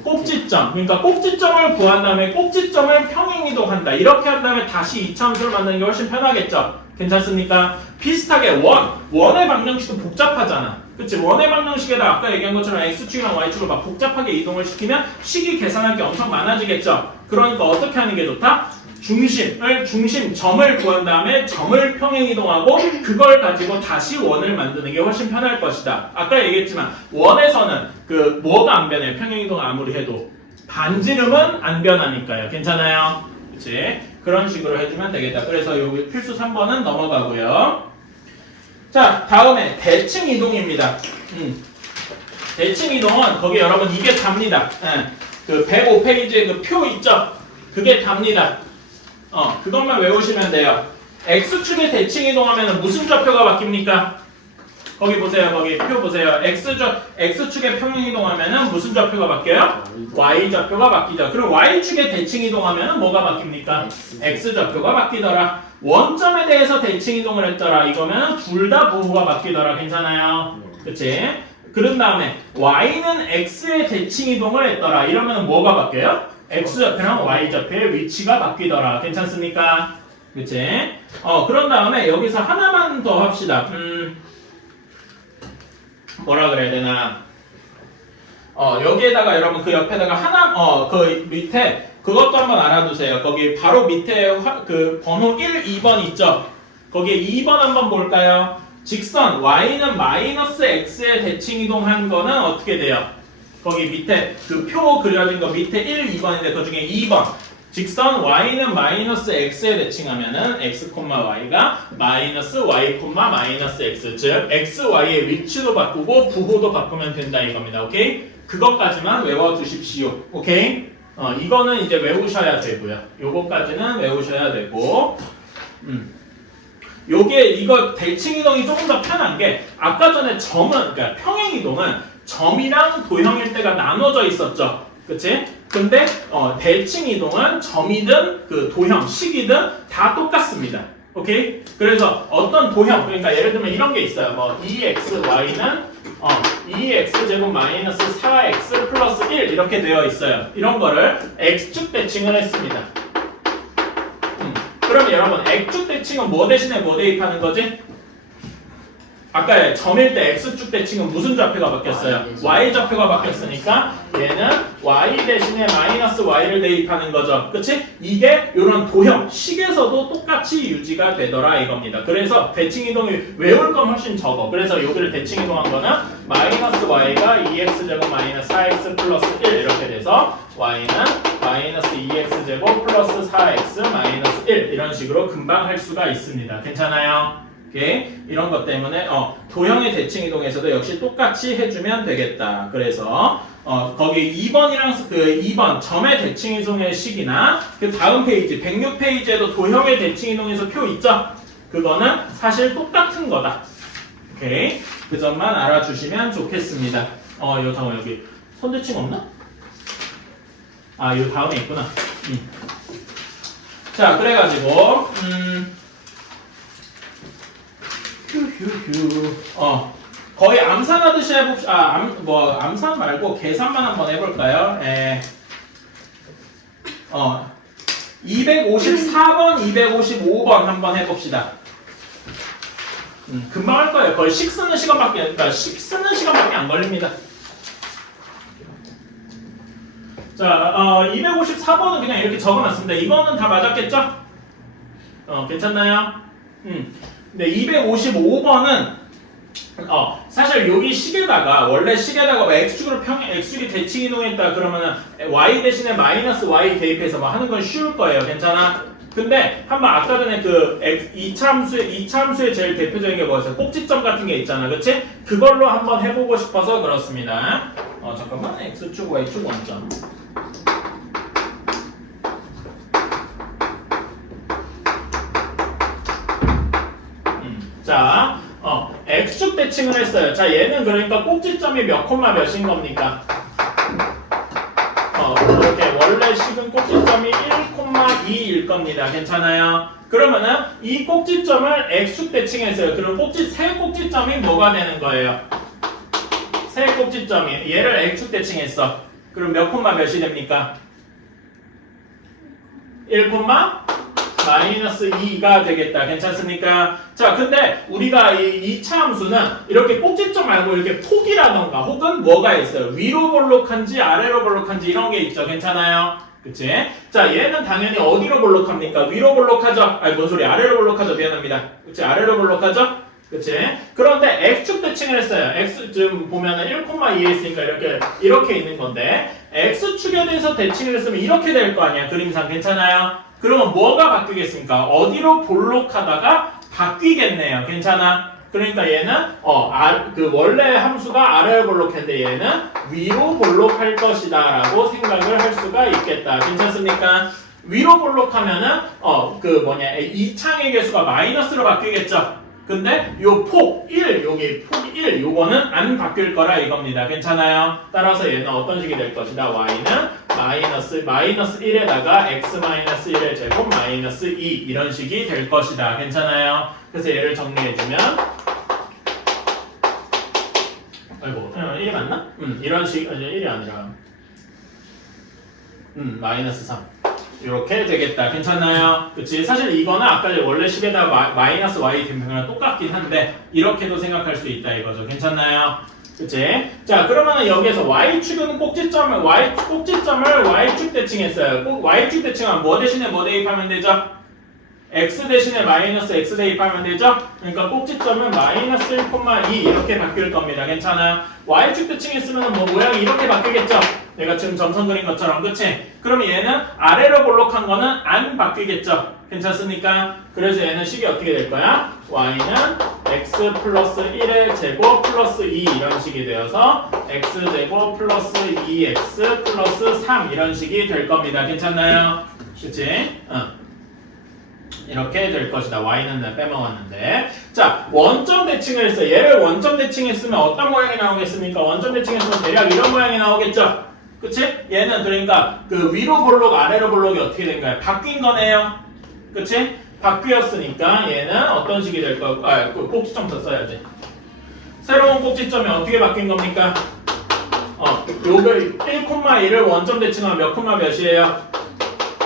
꼭지점. 그러니까 꼭지점을 구한 다음에 꼭지점을 평행이동한다. 이렇게 한 다음에 다시 이차함수를 만드는 게 훨씬 편하겠죠? 괜찮습니까? 비슷하게 원의 방정식도 복잡하잖아. 그치? 원의 방정식에다 아까 얘기한 것처럼 x축이랑 y축을 막 복잡하게 이동을 시키면 식이 계산할 게 엄청 많아지겠죠? 그러니까 어떻게 하는 게 좋다? 점을 구한 다음에 점을 평행이동하고 그걸 가지고 다시 원을 만드는 게 훨씬 편할 것이다. 아까 얘기했지만 원에서는 그 뭐가 안 변해? 평행이동 아무리 해도 반지름은 안 변하니까요. 괜찮아요? 그치? 그런 식으로 해주면 되겠다. 그래서 여기 필수 3번은 넘어가고요. 자, 다음에 대칭 이동입니다. 대칭 이동은 거기 여러분 이게 답니다. 그 105페이지에 그 표 있죠? 그게 답니다. 그것만 외우시면 돼요. x축의 대칭 이동하면 무슨 좌표가 바뀝니까? 거기 보세요. 거기 표 보세요. x축의 평행 이동하면 무슨 좌표가 바뀌어요? y 좌표가 바뀌죠. 그럼 y축의 대칭 이동하면 뭐가 바뀝니까? x 좌표가 바뀌더라. 원점에 대해서 대칭 이동을 했더라. 이거면 둘 다 부호가 바뀌더라. 괜찮아요? 그치? 그런 다음에 y는 x의 대칭 이동을 했더라. 이러면 뭐가 바뀌어요? x좌표랑 y좌표의 위치가 바뀌더라. 괜찮습니까? 그치? 그런 다음에 여기서 하나만 더 합시다. 뭐라 그래야 되나? 여기에다가 여러분 그 옆에다가 그 밑에 그것도 한번 알아두세요. 거기 바로 밑에 그 번호 1, 2번 있죠? 거기에 2번 한번 볼까요? 직선 y는 마이너스 x에 대칭 이동한 거는 어떻게 돼요? 거기 밑에 그 표 그려진 거 밑에 1, 2번인데 그 중에 2번 직선 y는 마이너스 x에 대칭하면은 x, y가 마이너스 y, 마이너스 x 즉 x, y의 위치도 바꾸고 부호도 바꾸면 된다 이겁니다. 오케이? 그것까지만 외워두십시오. 오케이? 이거는 이제 외우셔야 되고요. 요거까지는 외우셔야 되고 이거 대칭 이동이 조금 더 편한 게 아까 전에 그러니까 평행 이동은 점이랑 도형일 때가 나눠져 있었죠. 그치? 근데 대칭 이동은 점이든 그 도형, 식이든 다 똑같습니다. 오케이? 그래서 어떤 도형, 그러니까 예를 들면 이런 게 있어요. 뭐 2xy는 2x제곱 마이너스 4x 플러스 1 이렇게 되어 있어요. 이런 거를 x축 대칭을 했습니다. 그럼 여러분 x축 대칭은 뭐 대신에 뭐 대입하는 거지? 아까 점일 때 x축 대칭은 무슨 좌표가 바뀌었어요? y 좌표가 바뀌었으니까 얘는 y 대신에 마이너스 y를 대입하는 거죠. 그치? 이게 이런 도형, 식에서도 똑같이 유지가 되더라 이겁니다. 그래서 대칭 이동이 외울 건 훨씬 적어. 그래서 여기를 대칭 이동한 거는 마이너스 y가 2x제곱 마이너스 4x 플러스 1 이렇게 돼서 y는 마이너스 2x제곱 플러스 4x 마이너스 1 이런 식으로 금방 할 수가 있습니다. 괜찮아요? 오케이? 이런 것 때문에 도형의 대칭 이동에서도 역시 똑같이 해주면 되겠다. 그래서 거기 2번이랑 그 2번 점의 대칭 이동의 식이나 그 다음 페이지 106페이지에도 도형의 대칭 이동에서 표 있죠? 그거는 사실 똑같은 거다. 오케이? 그 점만 알아주시면 좋겠습니다. 잠깐만 여기 손대칭 없나? 요 다음에 있구나. 자, 그래가지고 거의 암산하듯이 해봅시다. 암산 말고 계산만 한번 해볼까요? 254번, 255번 한번 해봅시다. 금방 할 거예요. 거의 식 쓰는 시간밖에 안 걸립니다. 자, 254번은 그냥 이렇게 적어놨습니다. 이거는 다 맞았겠죠? 괜찮나요? 네, 255번은 사실 여기 식에다가 원래 식에다가 x축이 대칭 이동했다 그러면은 y 대신에 마이너스 y 대입해서 뭐 하는 건 쉬울 거예요. 괜찮아? 근데 한번 아까 전에 그 이차함수의 제일 대표적인 게 뭐였어요? 꼭지점 같은 게 있잖아, 그치? 그걸로 한번 해보고 싶어서 그렇습니다. 잠깐만, x축, y축 원점. 자, x축 대칭을 했어요. 자, 얘는 그러니까 꼭지점이 몇 콤마 몇인 겁니까? 이렇게 원래 식은 꼭지점이 1,2일 겁니다. 괜찮아요? 그러면은 이 꼭지점을 x축 대칭했어요. 그럼 세 꼭지점이 뭐가 되는 거예요? 세 꼭지점이 얘를 x축 대칭했어. 그럼 몇 콤마 몇이 됩니까? 1, 마이너스 2가 되겠다. 괜찮습니까? 자, 근데 우리가 이 2차 함수는 이렇게 꼭지점 말고 이렇게 폭이라던가 혹은 뭐가 있어요? 위로 볼록한지 아래로 볼록한지 이런 게 있죠. 괜찮아요? 그치? 자, 얘는 당연히 어디로 볼록합니까? 위로 볼록하죠? 아니, 뭔 소리? 아래로 볼록하죠? 미안합니다. 그치? 아래로 볼록하죠? 그치? 그런데 x축 대칭을 했어요. x 지금 보면은 1,2에 있으니까 이렇게 있는 건데 x축에 대해서 대칭을 했으면 이렇게 될 거 아니야. 그림상 괜찮아요? 그러면 뭐가 바뀌겠습니까? 어디로 볼록하다가 바뀌겠네요. 괜찮아? 그러니까 얘는 원래 함수가 아래로 볼록했는데 얘는 위로 볼록할 것이다라고 생각을 할 수가 있겠다. 괜찮습니까? 위로 볼록하면은 이 창의 개수가 마이너스로 바뀌겠죠. 근데 요 폭 1, 여기 폭 1, 요거는 안 바뀔 거라 이겁니다. 괜찮아요? 따라서 얘는 어떤 식이 될 것이다. y는 마이너스 1에다가 x 마이너스 1의 제곱 마이너스 2 이런 식이 될 것이다. 괜찮아요? 그래서 얘를 정리해주면 아이고 1이 맞나? 이런 식, 아니 1이 아니라 마이너스 3 이렇게 되겠다. 괜찮나요? 그치? 사실 이거는 아까 원래 식에다 마이너스 y 대표랑 똑같긴 한데 이렇게도 생각할 수 있다 이거죠. 괜찮나요? 그치? 자, 그러면은 여기에서 y축은 꼭지점을 y축 대칭했어요. 꼭 y축 대칭하면 뭐 대신에 뭐 대입하면 되죠? x 대신에 마이너스 x 대입하면 되죠? 그러니까 꼭지점은 마이너스 1,2 이렇게 바뀔 겁니다. 괜찮아요? y축 대칭했으면 뭐 모양이 이렇게 바뀌겠죠? 내가 지금 점선 그린 것처럼. 그치? 그럼 얘는 아래로 볼록한 거는 안 바뀌겠죠? 괜찮습니까? 그래서 얘는 식이 어떻게 될 거야? y는 x 플러스 1의 제곱 플러스 2 이런 식이 되어서 x 제곱 플러스 2x 플러스 3 이런 식이 될 겁니다. 괜찮나요? 그치? 이렇게 될 것이다. y는 빼먹었는데. 자, 원점 대칭을 했어요. 얘를 원점 대칭했으면 어떤 모양이 나오겠습니까? 원점 대칭했으면 대략 이런 모양이 나오겠죠? 그치? 얘는 그러니까 그 위로 볼록 아래로 볼록이 어떻게 된 거야? 바뀐 거네요. 그치? 바뀌었으니까 얘는 어떤 식이 될 거고, 그 꼭지점 더 써야지. 새로운 꼭지점이 어떻게 바뀐 겁니까? 요거 1,1을 원점 대칭하면 몇 콤마 몇이에요?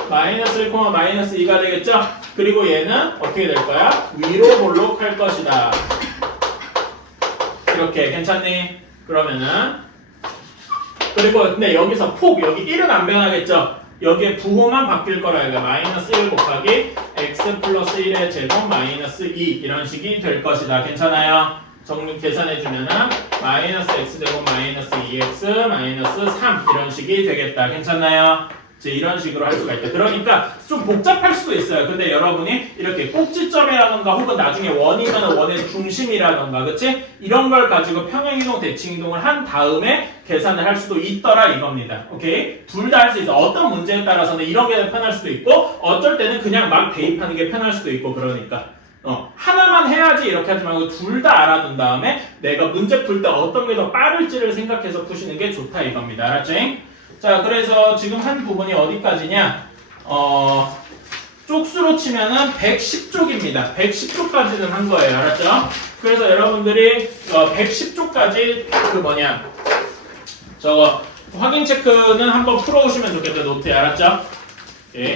마이너스 1, 마이너스 2가 되겠죠? 그리고 얘는 어떻게 될 거야? 위로 볼록할 것이다. 이렇게 괜찮니? 그러면은 그리고 근데 여기서 폭 여기 1은 안 변하겠죠? 여기에 부호만 바뀔 거라 그러니까 마이너스 1 곱하기 x 플러스 1의 제곱 마이너스 2 이런 식이 될 것이다. 괜찮아요? 정리 계산해주면은 마이너스 x 제곱 마이너스 2x 마이너스 3 이런 식이 되겠다. 괜찮나요? 이제 이런 식으로 할 수가 있다. 그러니까 좀 복잡할 수도 있어요. 근데 여러분이 이렇게 꼭지점이라던가 혹은 나중에 원이면 원의 중심이라던가 그치? 이런 걸 가지고 평행이동, 대칭이동을 한 다음에 계산을 할 수도 있더라 이겁니다. 오케이? 둘 다 할 수 있어. 어떤 문제에 따라서는 이런 게 편할 수도 있고 어쩔 때는 그냥 막 대입하는 게 편할 수도 있고 그러니까 하나만 해야지 이렇게 하지 말고 둘 다 알아둔 다음에 내가 문제 풀 때 어떤 게 더 빠를지를 생각해서 푸시는 게 좋다 이겁니다. 알았지? 자, 그래서 지금 한 부분이 어디까지냐? 쪽수로 치면은 110쪽입니다. 110쪽까지는 한 거예요. 알았죠? 그래서 여러분들이 110쪽까지 저거 확인 체크는 한번 풀어오시면 좋겠다. 노트에. 알았죠? 오케이.